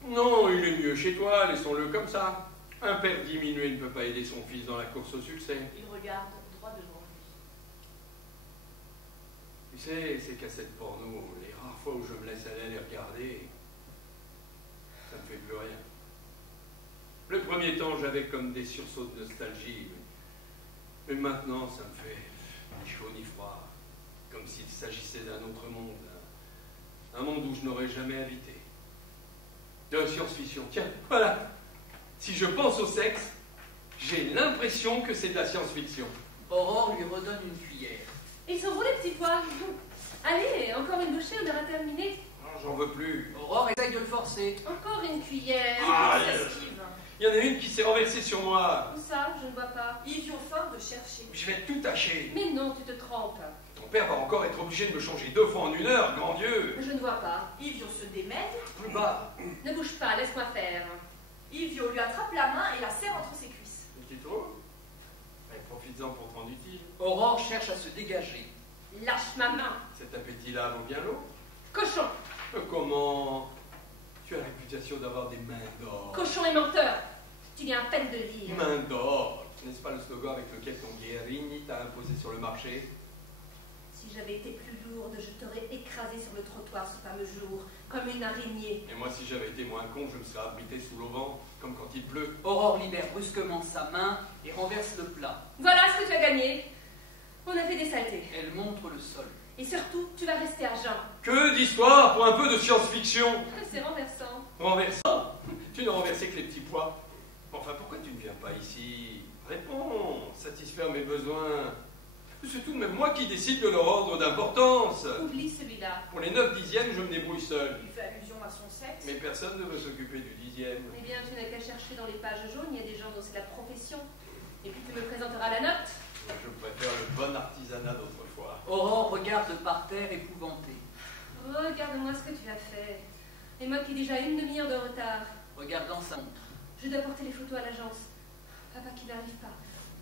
Non, il est mieux chez toi, laissons-le comme ça. Un père diminué ne peut pas aider son fils dans la course au succès. Il regarde droit devant lui. Tu sais, ces cassettes porno, les rares fois où je me laisse aller les regarder, ça me fait plus rien. Le premier temps, j'avais comme des sursauts de nostalgie, mais maintenant, ça me fait ni chaud ni froid, comme s'il s'agissait d'un autre monde, un monde où je n'aurais jamais habité. De science-fiction. Tiens, voilà, Si je pense au sexe, j'ai l'impression que c'est de la science-fiction. Aurore lui redonne une cuillère. Ils sont bons les petits pois. Allez, encore une bouchée, on aura terminé. Non, j'en veux plus. Aurore essaye de le forcer. Encore une cuillère. Ah, S'esquive. il y en a une qui s'est renversée sur moi. Où ça? Je ne vois pas. Idiot fort de chercher. Je vais tout tâcher. Mais non, tu te trompes. Ton père va encore être obligé de me changer 2 fois en 1 heure, grand Dieu. Je ne vois pas. Ivio se démène. Plus bas. Ne bouge pas, laisse-moi faire. Ivio lui attrape la main et la serre entre ses cuisses. Tu trouves? Allez, profites-en pour te rendre utile. Aurore cherche à se dégager. Lâche ma main. Cet appétit-là vaut bien l'eau. Cochon. Comment? Tu as la réputation d'avoir des mains d'or. Cochon et menteur. Tu viens à peine de lire. Mains d'or. N'est-ce pas le slogan avec lequel ton Guérini t'a imposé sur le marché? Si j'avais été plus lourde, je t'aurais écrasé sur le trottoir ce fameux jour, comme une araignée. Et moi, si j'avais été moins con, je me serais abrité sous l'auvent, comme quand il pleut. Aurore libère brusquement sa main et renverse le plat. Voilà ce que tu as gagné. On a fait des saletés. Elle montre le sol. Et surtout, tu vas rester à jeun. Que d'histoire pour un peu de science-fiction. C'est renversant. Renversant? Tu n'as renversé que les petits pois. Enfin, pourquoi tu ne viens pas ici? Réponds, satisfaire mes besoins. C'est tout de même moi qui décide de leur ordre d'importance. Oublie celui-là. Pour les 9 dixièmes, je me débrouille seul. Il fait allusion à son sexe. Mais personne ne veut s'occuper du 10e. Eh bien, tu n'as qu'à chercher dans les pages jaunes, il y a des gens dont c'est la profession. Et puis tu me présenteras la note. Je préfère le bon artisanat d'autrefois. Aurore regarde par terre épouvantée. Regarde-moi ce que tu as fait. Et moi qui ai déjà une demi-heure de retard. Regardant sa montre. Je dois porter les photos à l'agence. Papa qui n'arrive pas.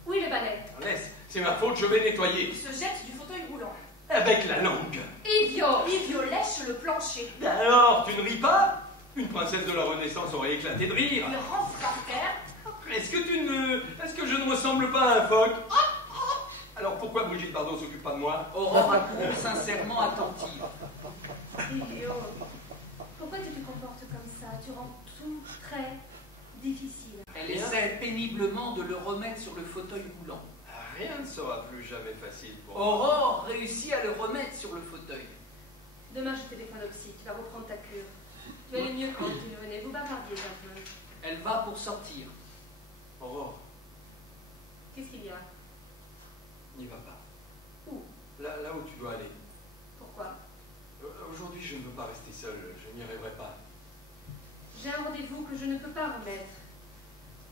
Où est le balai? Laisse, c'est ma faute, je vais nettoyer. Il se jette du fauteuil roulant. Avec la langue. Idiot! Ivio lèche le plancher. Mais alors, tu ne ris pas? Une princesse de la Renaissance aurait éclaté de rire. Il rentre par terre. Est-ce que je ne ressemble pas à un phoque? Alors pourquoi Brigitte Bardot s'occupe pas de moi? Aurore approuve sincèrement attentive. Idiot! Pourquoi tu te comportes comme ça? Tu rends tout très difficile. Elle essaie péniblement de le remettre sur le fauteuil roulant. Rien ne sera plus jamais facile pour moi. Aurore réussit à le remettre sur le fauteuil. Demain, je téléphone au psy. Tu vas reprendre ta cure. Tu allais mieux quand tu venais. Vous bavardiez un peu. Elle va pour sortir. Aurore, Qu'est-ce qu'il y a? n'y va pas. Où? Là où tu dois aller. Pourquoi? Aujourd'hui, je ne veux pas rester seul. Je n'y arriverai pas. J'ai un rendez-vous que je ne peux pas remettre.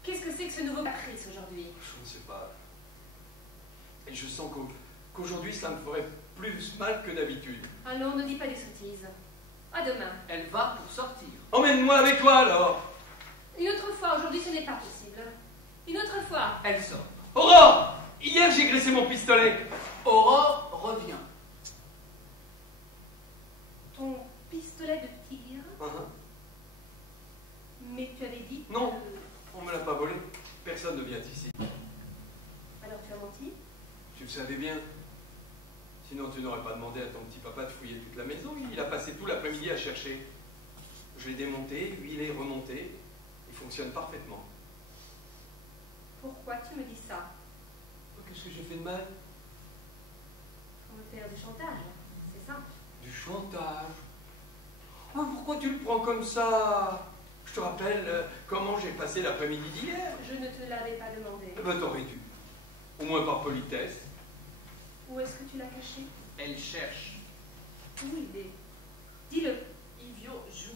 Qu'est-ce que c'est que ce nouveau caprice aujourd'hui? Je ne sais pas. Et je sens qu'aujourd'hui, cela me ferait plus mal que d'habitude. Allons, ne dis pas des sottises. À demain. Elle va pour sortir. Emmène-moi avec toi, alors. Une autre fois, aujourd'hui ce n'est pas possible. Une autre fois. Elle sort. Aurore! Hier, j'ai graissé mon pistolet. Aurore revient. Ton pistolet de tir. Uh-huh. Mais tu avais dit que... Non. On me l'a pas volé. Personne ne vient ici. Alors tu as menti? Tu le savais bien. Sinon, tu n'aurais pas demandé à ton petit papa de fouiller toute la maison. Il a passé tout l'après-midi à chercher. Je l'ai démonté, huilé, remonté. Il fonctionne parfaitement. Pourquoi tu me dis ça? Qu'est-ce que j'ai fait de mal? Pour me faire du chantage. C'est simple. Du chantage. Oh, pourquoi tu le prends comme ça? Je te rappelle comment j'ai passé l'après-midi d'hier. Je ne te l'avais pas demandé. Eh ben, t'aurais dû. Au moins par politesse. Où est-ce que tu l'as caché? Elle cherche. Où il est? Dis-le. Ivio joue.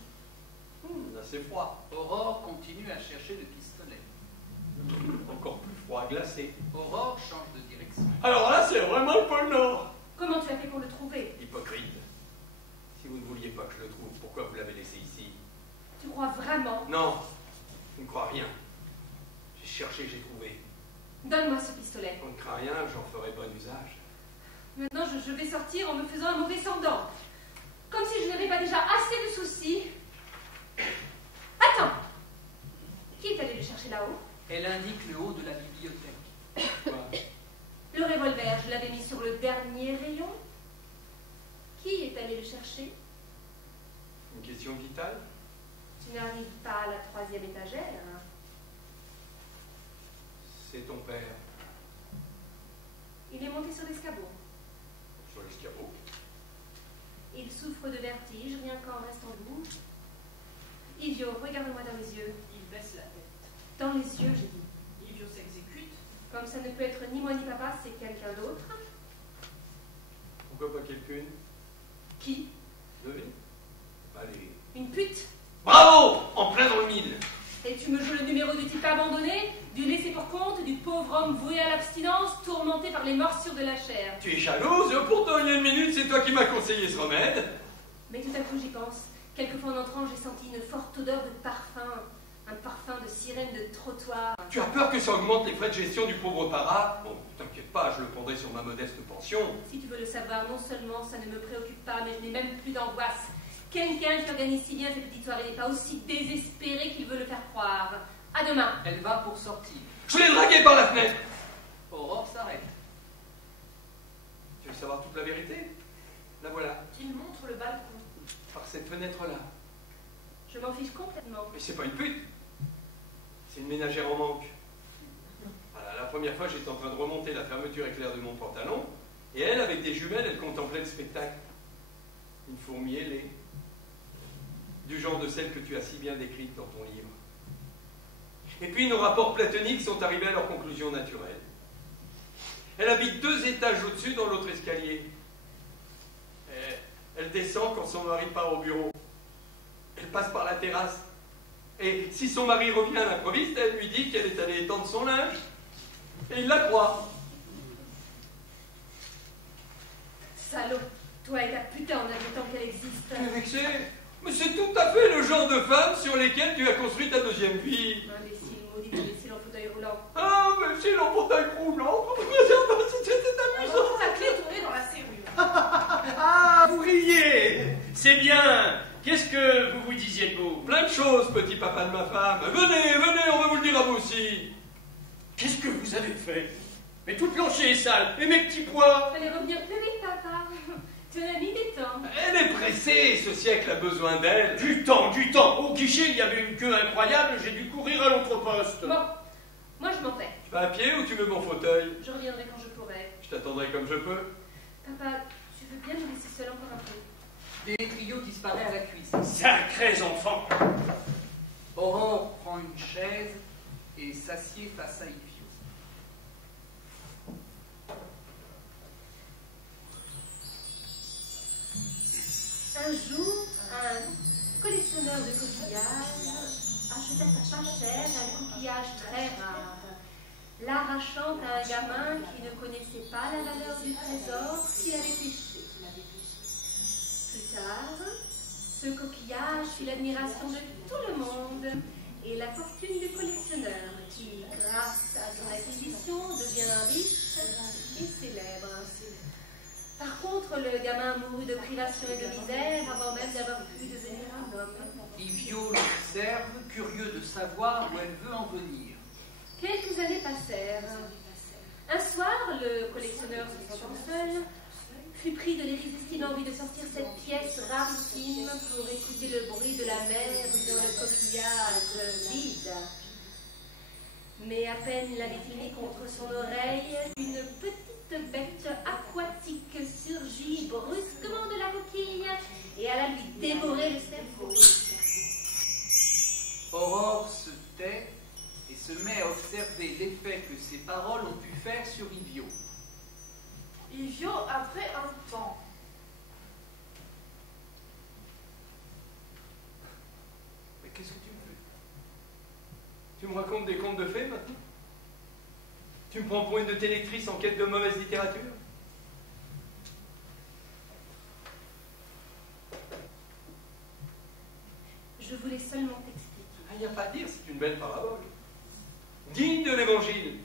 Assez froid. Aurore continue à chercher le pistolet. Encore plus froid, glacé. Aurore change de direction. Alors là, c'est vraiment le pôle Nord. Comment tu as fait pour le trouver? Hypocrite. Si vous ne vouliez pas que je le trouve, pourquoi vous l'avez laissé ici? Tu crois vraiment? Non, je ne crois rien. J'ai cherché, j'ai trouvé. Donne-moi ce pistolet. On ne craint rien, j'en ferai bon usage. Maintenant, je vais sortir en me faisant un mauvais semblant. Comme si je n'avais pas déjà assez de soucis. Attends! Qui est allé le chercher là-haut? Elle indique le haut de la bibliothèque. Quoi? Le revolver, je l'avais mis sur le dernier rayon. Qui est allé le chercher? Une question vitale? Tu n'arrives pas à la 3e étagère. Hein? C'est ton père. Il est monté sur l'escabeau. Sur l'escabeau. Il souffre de vertige, rien qu'en restant debout. Idiot, regarde-moi dans les yeux. Il baisse la tête. Dans ça ne peut être ni moi ni papa, c'est quelqu'un d'autre. Pourquoi pas quelqu'une? Qui? Devine. Allez. Une pute? Bravo! En plein dans le mille. Et tu me joues le numéro du type abandonné, du laissé pour compte, du pauvre homme voué à l'abstinence, tourmenté par les morsures de la chair. Tu es jalouse? Pourtant, il y a une minute, c'est toi qui m'as conseillé ce remède. Mais tout à coup, j'y pense. Quelquefois en entrant, j'ai senti une forte odeur de parfum. Un parfum de sirène de trottoir. Tu as peur que ça augmente les frais de gestion du pauvre para? Bon, t'inquiète pas, je le prendrai sur ma modeste pension. Si tu veux le savoir, non seulement ça ne me préoccupe pas, mais je n'ai même plus d'angoisse. Quelqu'un qui organise si bien ces petites soirées n'est pas aussi désespéré qu'il veut le faire croire. À demain. Elle va pour sortir. Je l'ai dragué par la fenêtre. Aurore s'arrête. Tu veux savoir toute la vérité? La voilà, Qu'il montre le balcon. par cette fenêtre-là. Je m'en fiche complètement. Mais c'est pas une pute. C'est une ménagère en manque. Voilà, la première fois, j'étais en train de remonter la fermeture éclair de mon pantalon, et elle, avec des jumelles, elle contemplait le spectacle. Une fourmi ailée, du genre de celle que tu as si bien décrite dans ton livre. Et puis nos rapports platoniques sont arrivés à leur conclusion naturelle. Elle habite 2 étages au-dessus dans l'autre escalier. Elle descend quand son mari part au bureau. Elle passe par la terrasse. Et si son mari revient à l'improviste, elle lui dit qu'elle est allée étendre son linge. Et il la croit. Salaud, toi et ta putain en admettant qu'elle existe. Tu es vexé? Mais c'est tout à fait le genre de femme sur lesquelles tu as construit ta deuxième vie. Imbécile, maudit imbécile en fauteuil roulant. Ah, mais c'est en fauteuil roulant. C'était amusant. On sa clé tournée dans la serrure. Ah, vous riez! C'est bien! Qu'est-ce que vous vous disiez de beau? Plein de choses, petit papa de ma femme. Venez, venez, on va vous le dire à vous aussi. Qu'est-ce que vous avez fait? Mais tout le plancher est sale, et mes petits pois! Fallait revenir plus vite, papa. Tu en as mis des temps. Elle est pressée, ce siècle a besoin d'elle. Du temps, du temps! Au guichet, il y avait une queue incroyable, j'ai dû courir à l'autre poste. Bon, moi je m'en vais. Tu vas à pied ou tu veux mon fauteuil? Je reviendrai quand je pourrai. Je t'attendrai comme je peux. Papa, tu veux bien nous laisser seuls encore un peu? Démétrio disparaît à la cuisse. Sacrés enfants! Aurore prend une chaise et s'assied face à Ivio. Un jour, un collectionneur de coquillages acheta pas cher un coquillage très rare, l'arrachant à un gamin qui ne connaissait pas la valeur du trésor qu'il avait pêché. Plus tard, ce coquillage fut l'admiration de tout le monde et la fortune du collectionneur qui, grâce à son acquisition, devient riche et célèbre. Par contre, le gamin mourut de privation et de misère avant même d'avoir pu devenir un homme. Ivio l'observe, curieux de savoir où elle veut en venir. Quelques années passèrent. Un soir, le collectionneur se sentant seul, fut pris de l'irrésistible envie de sortir cette pièce rarissime pour écouter le bruit de la mer dans le coquillage vide. Mais à peine l'avait-il mis contre son oreille, une petite bête aquatique surgit brusquement de la coquille et alla lui dévorer le cerveau. Aurore se tait et se met à observer l'effet que ses paroles ont pu faire sur Ivio. Ivio après un temps. Mais qu'est-ce que tu me fais? Tu me racontes des contes de fées maintenant? Tu me prends pour une de tes lectrices en quête de mauvaise littérature? Je voulais seulement t'expliquer. Il n'y a pas à dire, c'est une belle parabole. Digne de l'évangile.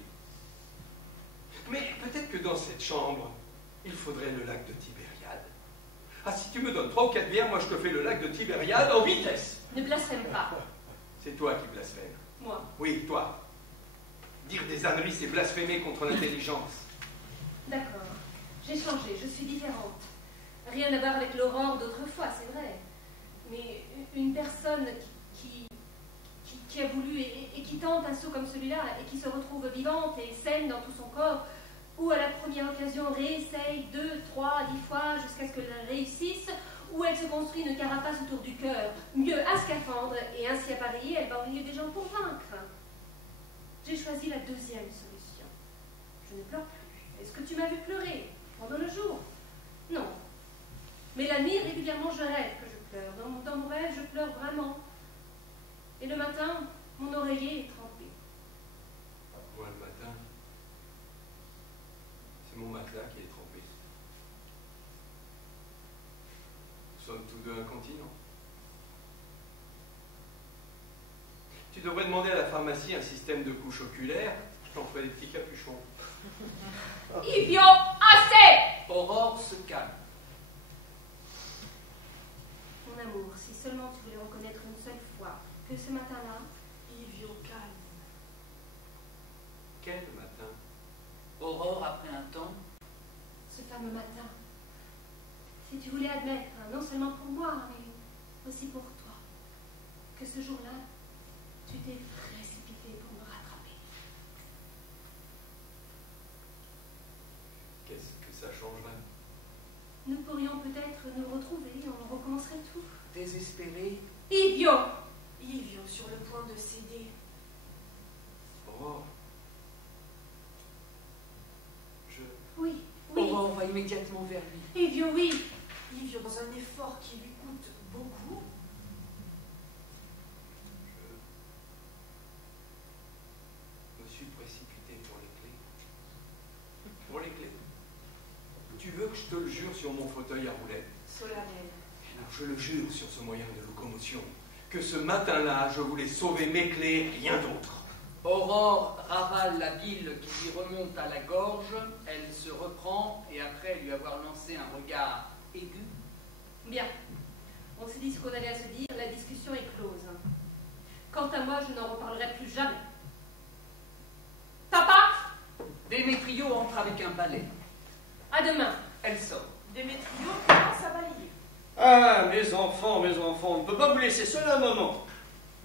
Mais peut-être que dans cette chambre, il faudrait le lac de Tibériade. Ah, si tu me donnes 3 ou 4 bières, moi je te fais le lac de Tibériade en vitesse. Ne blasphème pas. C'est toi qui blasphèmes. Moi. Oui, toi. Dire des âneries, c'est blasphémer contre l'intelligence. D'accord. J'ai changé, je suis différente. Rien à voir avec l'aurore d'autrefois, c'est vrai. Mais une personne qui a voulu et qui tente un saut comme celui-là et qui se retrouve vivante et saine dans tout son corps, ou à la première occasion réessaye 2, 3, 10 fois jusqu'à ce qu'elle réussisse, ou elle se construit une carapace autour du cœur, mieux un scaphandre, et ainsi appareillée, elle va au milieu des gens pour vaincre. J'ai choisi la deuxième solution. Je ne pleure plus. Est-ce que tu m'as vu pleurer pendant le jour? Non. Mais la nuit, régulièrement, je rêve que je pleure. Dans mon rêve, je pleure vraiment. Et le matin, mon oreiller est trempé. Moi, le matin, c'est mon matelas qui est trempé. Nous sommes tous deux incontinents. Tu devrais demander à la pharmacie un système de couche oculaire. Je t'en ferai des petits capuchons. Idiot, assez! Aurore se calme. Mon amour, si seulement tu voulais reconnaître une seule fois que ce matin-là, Yvio, calme. Quel matin? Aurore, après un temps, ce fameux matin, si tu voulais admettre, non seulement pour moi, mais aussi pour toi, que ce jour-là, tu t'es précipité pour me rattraper. Qu'est-ce que ça changerait? Nous pourrions peut-être nous retrouver, on recommencerait tout. désespéré, Idiot! Yvio, sur le point de céder. Aurore. Oui, oui. Aurore va immédiatement vers lui. Idiot, oui. Yvio, dans un effort qui lui coûte beaucoup, Je me suis précipité pour les clés. Pour les clés. Tu veux que je te le jure sur mon fauteuil à roulettes? solennel. Alors je le jure sur ce moyen de locomotion, que ce matin-là, je voulais sauver mes clés, rien d'autre. Aurore ravale la bile qui lui remonte à la gorge, elle se reprend et après lui avoir lancé un regard aigu, Bien. On s'est dit ce qu'on allait à se dire, la discussion est close. Quant à moi, je n'en reparlerai plus jamais. Papa! Démétrio entre avec un balai. À demain. Elle sort. Démétrio commence à balayer. Ah, mes enfants, on ne peut pas vous laisser seul un moment.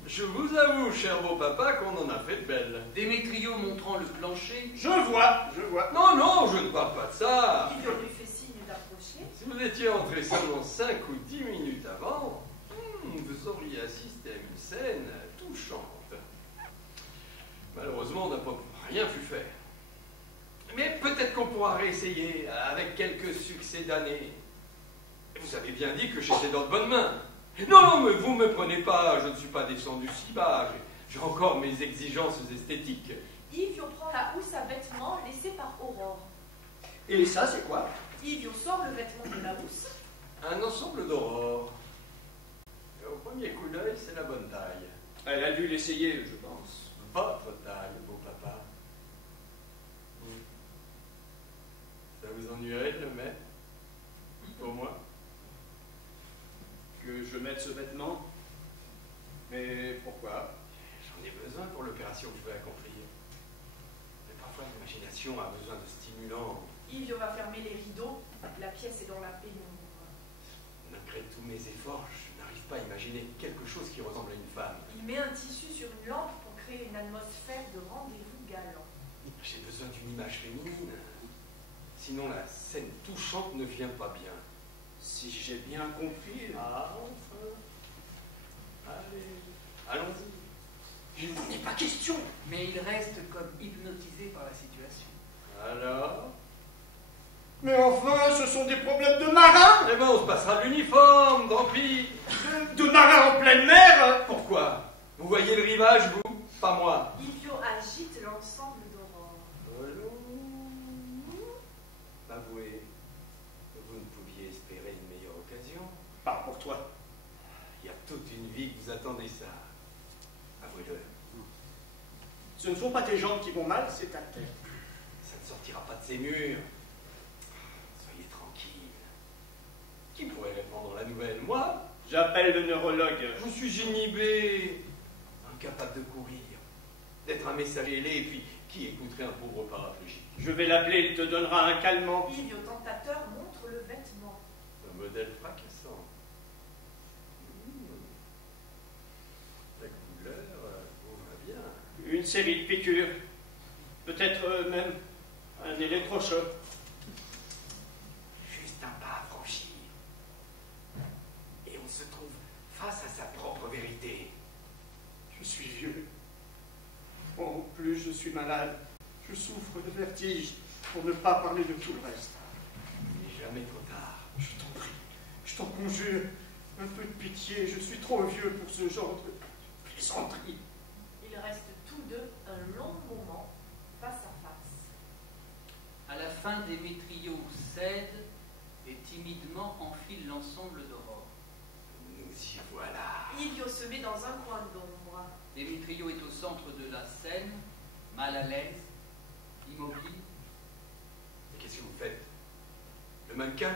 Je vous avoue, cher beau papa, qu'on en a fait de belles. Démétrio montrant le plancher, Je vois. Non, non, je ne parle pas de ça. Yvio lui fait signe d'approcher. Si vous étiez entré seulement 5 ou 10 minutes avant, vous auriez assisté à une scène touchante. Malheureusement, on n'a pas rien pu faire. Mais peut-être qu'on pourra réessayer avec quelques succès d'année. Vous avez bien dit que j'étais dans de bonnes mains. Non, mais vous me prenez pas, je ne suis pas descendu si bas. J'ai encore mes exigences esthétiques. Yvio prend la housse à vêtements laissée par Aurore. Et ça, c'est quoi? Yvio sort le vêtement de la housse. Un ensemble d'aurore. Et au premier coup d'œil, c'est la bonne taille. Elle a dû l'essayer, je pense. Votre taille, beau papa. Ça vous ennuierait de le mettre? Pour moi? Que je mette ce vêtement? Mais pourquoi? J'en ai besoin pour l'opération que je vais accomplir. Mais parfois, l'imagination a besoin de stimulants. Yvio va fermer les rideaux. La pièce est dans la pénombre. Malgré tous mes efforts, je n'arrive pas à imaginer quelque chose qui ressemble à une femme. Il met un tissu sur une lampe pour créer une atmosphère de rendez-vous galant. J'ai besoin d'une image féminine. Sinon, la scène touchante ne vient pas bien. Si j'ai bien compris... Ah, enfin. Allez, allons-y. Il n'en est pas question. mais il reste comme hypnotisé par la situation. Alors? Mais enfin, ce sont des problèmes de marins. Eh ben, on se passera de l'uniforme, tant pis. De marins en pleine mer. Pourquoi? Vous voyez le rivage, vous? Pas moi. Yvio agite l'ensemble d'Aurore. Avouez que vous ne pouviez espérer une meilleure occasion. Pas pour toi. Il y a toute une vie que vous attendez ça. Avouez-le. Ce ne sont pas tes jambes qui vont mal, c'est ta tête. Ça ne sortira pas de ces murs. Soyez tranquille. Qui pourrait répandre la nouvelle? Moi? J'appelle le neurologue. Je suis inhibé, incapable de courir, d'être un messager ailé, et puis qui écouterait un pauvre paraplégique? Je vais l'appeler, il te donnera un calmant. Yvio tentateur montre le vêtement. Un modèle fracassant. La couleur vous va bien. Une série de piqûres. Peut-être même un électrochoc. Juste un pas à franchir. Et on se trouve face à sa propre vérité. Je suis vieux. En plus, je suis malade. Je Je souffre de vertige, pour ne pas parler de tout le reste. Il n'est jamais trop tard. Je t'en prie, je t'en conjure, un peu de pitié, je suis trop vieux pour ce genre de plaisanterie. Ils restent tous deux un long moment face à face. À la fin, Démétrio cède et timidement enfile l'ensemble d'Aurore. Nous y voilà. Ilio se met dans un coin d'ombre. Démétrio est au centre de la scène, mal à l'aise, immobile. Mais qu'est-ce que vous faites? Le mannequin?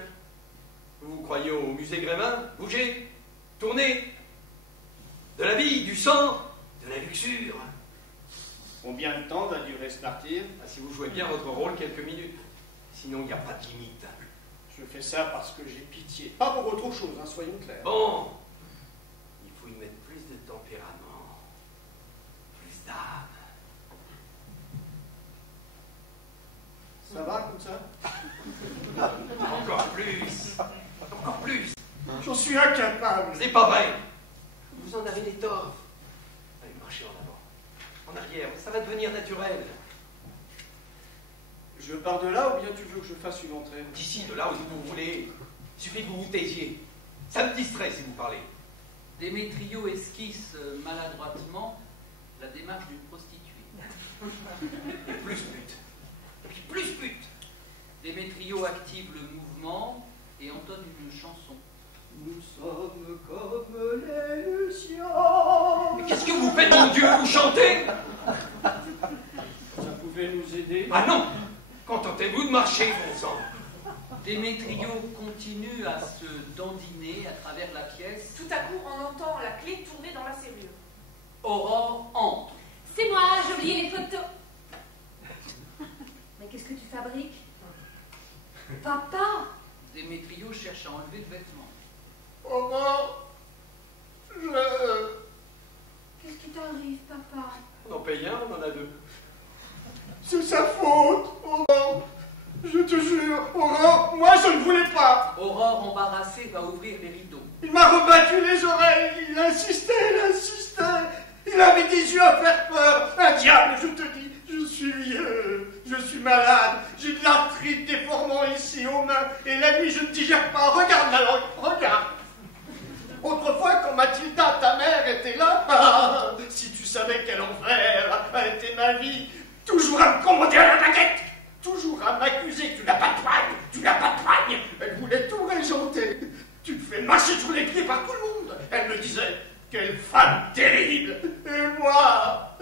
Vous vous croyez au musée Grémin? Bougez! Tournez! De la vie, du sang, de la luxure. Combien de temps va durer ce martyre? Ah, si vous jouez bien votre rôle, quelques minutes. Sinon, il n'y a pas de limite. Je fais ça parce que j'ai pitié. Pas pour autre chose, hein, soyons clairs. Bon, il faut y mettre plus de tempérament, plus d'âme. Ça va comme ça? Encore plus, encore plus. J'en suis incapable. C'est pas vrai. Vous en avez l'étoffe. Allez, marchez en avant, en arrière, ça va devenir naturel. Je pars de là ou bien tu veux que je fasse une entrée? D'ici, de là où vous voulez. Il suffit que vous vous taisiez. Ça me distrait si vous parlez. Démétrio esquisse maladroitement la démarche d'une prostituée. Et plus pute. Et puis plus pute. Démétrio active le mouvement et entonne une chanson. Nous sommes comme les Luciens. Mais qu'est-ce que vous faites, mon Dieu? Vous chantez? Ça pouvait nous aider? Ah non! Contentez-vous de marcher, bon sang. Démétrio continue à se dandiner à travers la pièce. Tout à coup, on entend la clé tourner dans la serrure. Aurore entre. C'est moi, j'ai oublié les photos. Mais qu'est-ce que tu fabriques? Papa! Démétrio cherche à enlever le vêtement. Qu'est-ce qui t'arrive, papa? On en paye un, on en a deux. C'est sa faute, Aurore. Je te jure, Aurore, moi je ne voulais pas. Aurore, embarrassée, va ouvrir les rideaux. Il m'a rebattu les oreilles, il insistait, il avait des yeux à faire peur. Un diable, je te dis, je suis vieux, je suis malade, j'ai de l'arthrite déformant ici aux mains, et la nuit je ne digère pas. Regarde la langue, regarde. Autrefois, quand Mathilda, ta mère, était là, si tu savais quel enfer a été ma vie, toujours à me commander à la baguette, toujours à m'accuser que tu n'as pas de pagne, tu n'as pas de pagne. Elle voulait tout régenter. Tu me fais marcher sous les pieds par tout le monde. Elle me disait, quelle femme terrible. Et moi,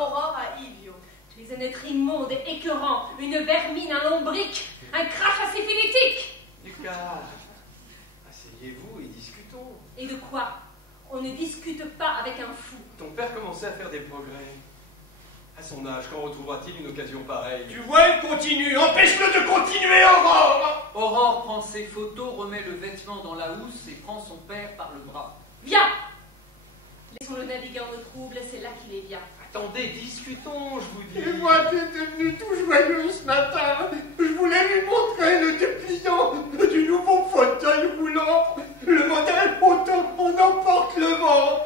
Aurore à Ilio. Tu es un être immonde et écœurant, une vermine, un lombric, un crachat syphilitique. Lucas, asseyez-vous et discutons. Et de quoi? On ne discute pas avec un fou. Ton père commençait à faire des progrès. À son âge, quand retrouvera-t-il une occasion pareille? tu vois, elle continue. Empêche-le de continuer, Aurore. Aurore prend ses photos, remet le vêtement dans la housse et prend son père par le bras. Viens! Laissons-le naviguer en eau trouble, c'est là qu'il est bien. Attendez, discutons, je vous dis. Et moi qui étais devenu tout joyeux ce matin, je voulais lui montrer le dépliant du nouveau fauteuil roulant. Le modèle autant on emporte le vent.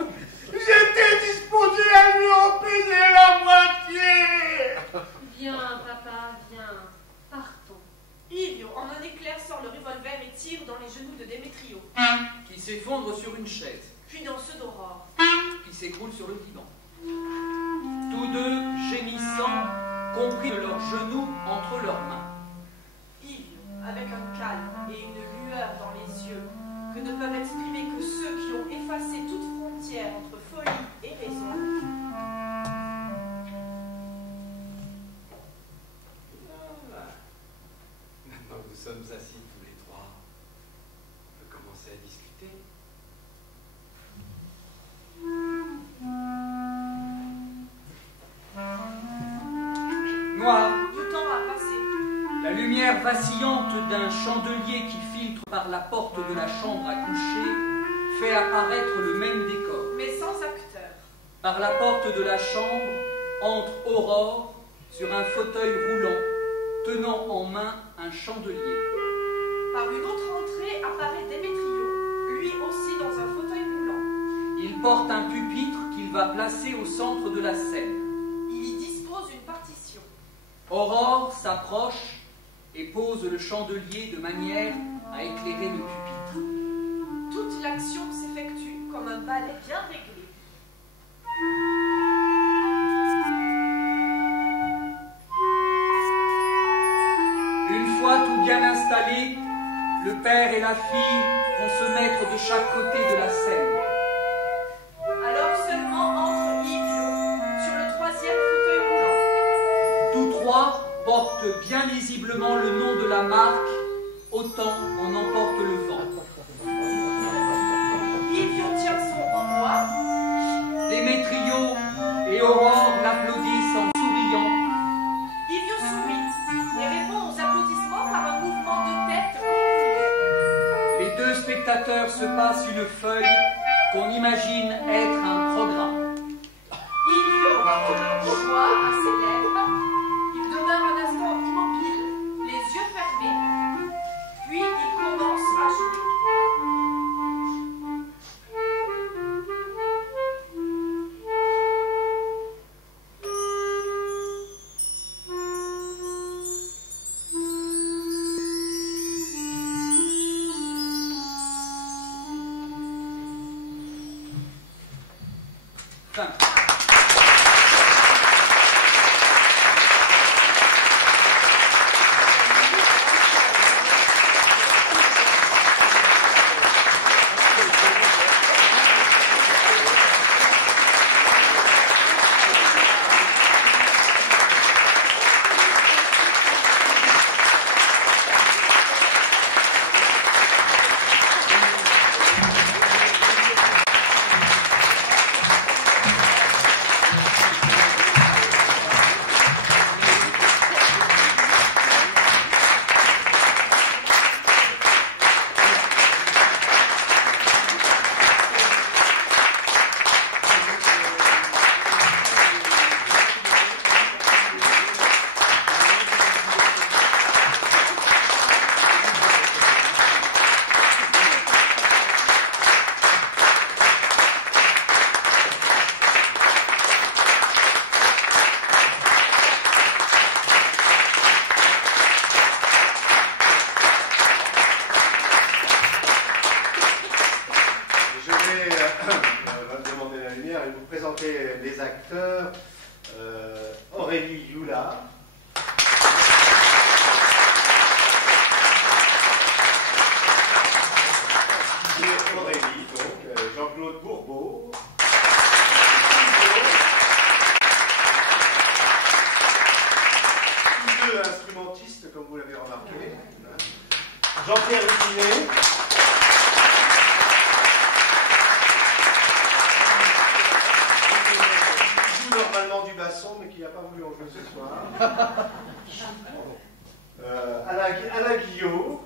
J'étais disposé à lui en payer la moitié. Viens, papa, viens. Partons. Ilio, en un éclair, sort le revolver et tire dans les genoux de Démétrio, Qui s'effondre sur une chaise, puis dans ceux d'Aurore. qui s'écroule sur le divan. Tous deux, gémissant, compris de leurs genoux entre leurs mains. Ilio, avec un calme et une lueur dans les yeux, que ne peuvent exprimer que ceux qui ont effacé toute frontière entre folie et raison. Voilà. Maintenant que nous sommes assis tous les trois, on peut commencer à discuter. Noir, Du temps a passé. la lumière vacillante d'un chandelier qui filtre par la porte de la chambre à coucher fait apparaître le même décor. Mais sans acteur. Par la porte de la chambre entre Aurore sur un fauteuil roulant, tenant en main un chandelier. Par une autre entrée apparaît Démétrio, lui aussi dans un fauteuil roulant. Il porte un pupitre qu'il va placer au centre de la scène. Il y dispose une partition. Aurore s'approche et pose le chandelier de manière à éclairer le pupitre. Toute l'action s'effectue comme un ballet bien réglé. Une fois tout bien installé, le père et la fille vont se mettre de chaque côté de la scène. Alors seulement entre Yves sur le troisième fauteuil roulant. Tous trois portent bien visiblement le nom de la marque, autant en emporte le vent. Yves tient son hautbois. Démétrio et Aurore l'applaudissent en souriant. Yves sourit et répond aux applaudissements par un mouvement de tête convenu. Les deux spectateurs se passent une feuille qu'on imagine être un programme. Yves porte le hautbois à ses lèvres. Il demeure un instant immobile, les yeux fermés, puis il commence à jouer. Fin. Les acteurs, Aurélie Youla, et Aurélie, donc Jean-Claude Bourbeau, tous deux instrumentistes, comme vous l'avez remarqué, Jean-Pierre Ruquinet, normalement du basson, mais qui n'a pas voulu en jouer ce soir. Alain Guillot,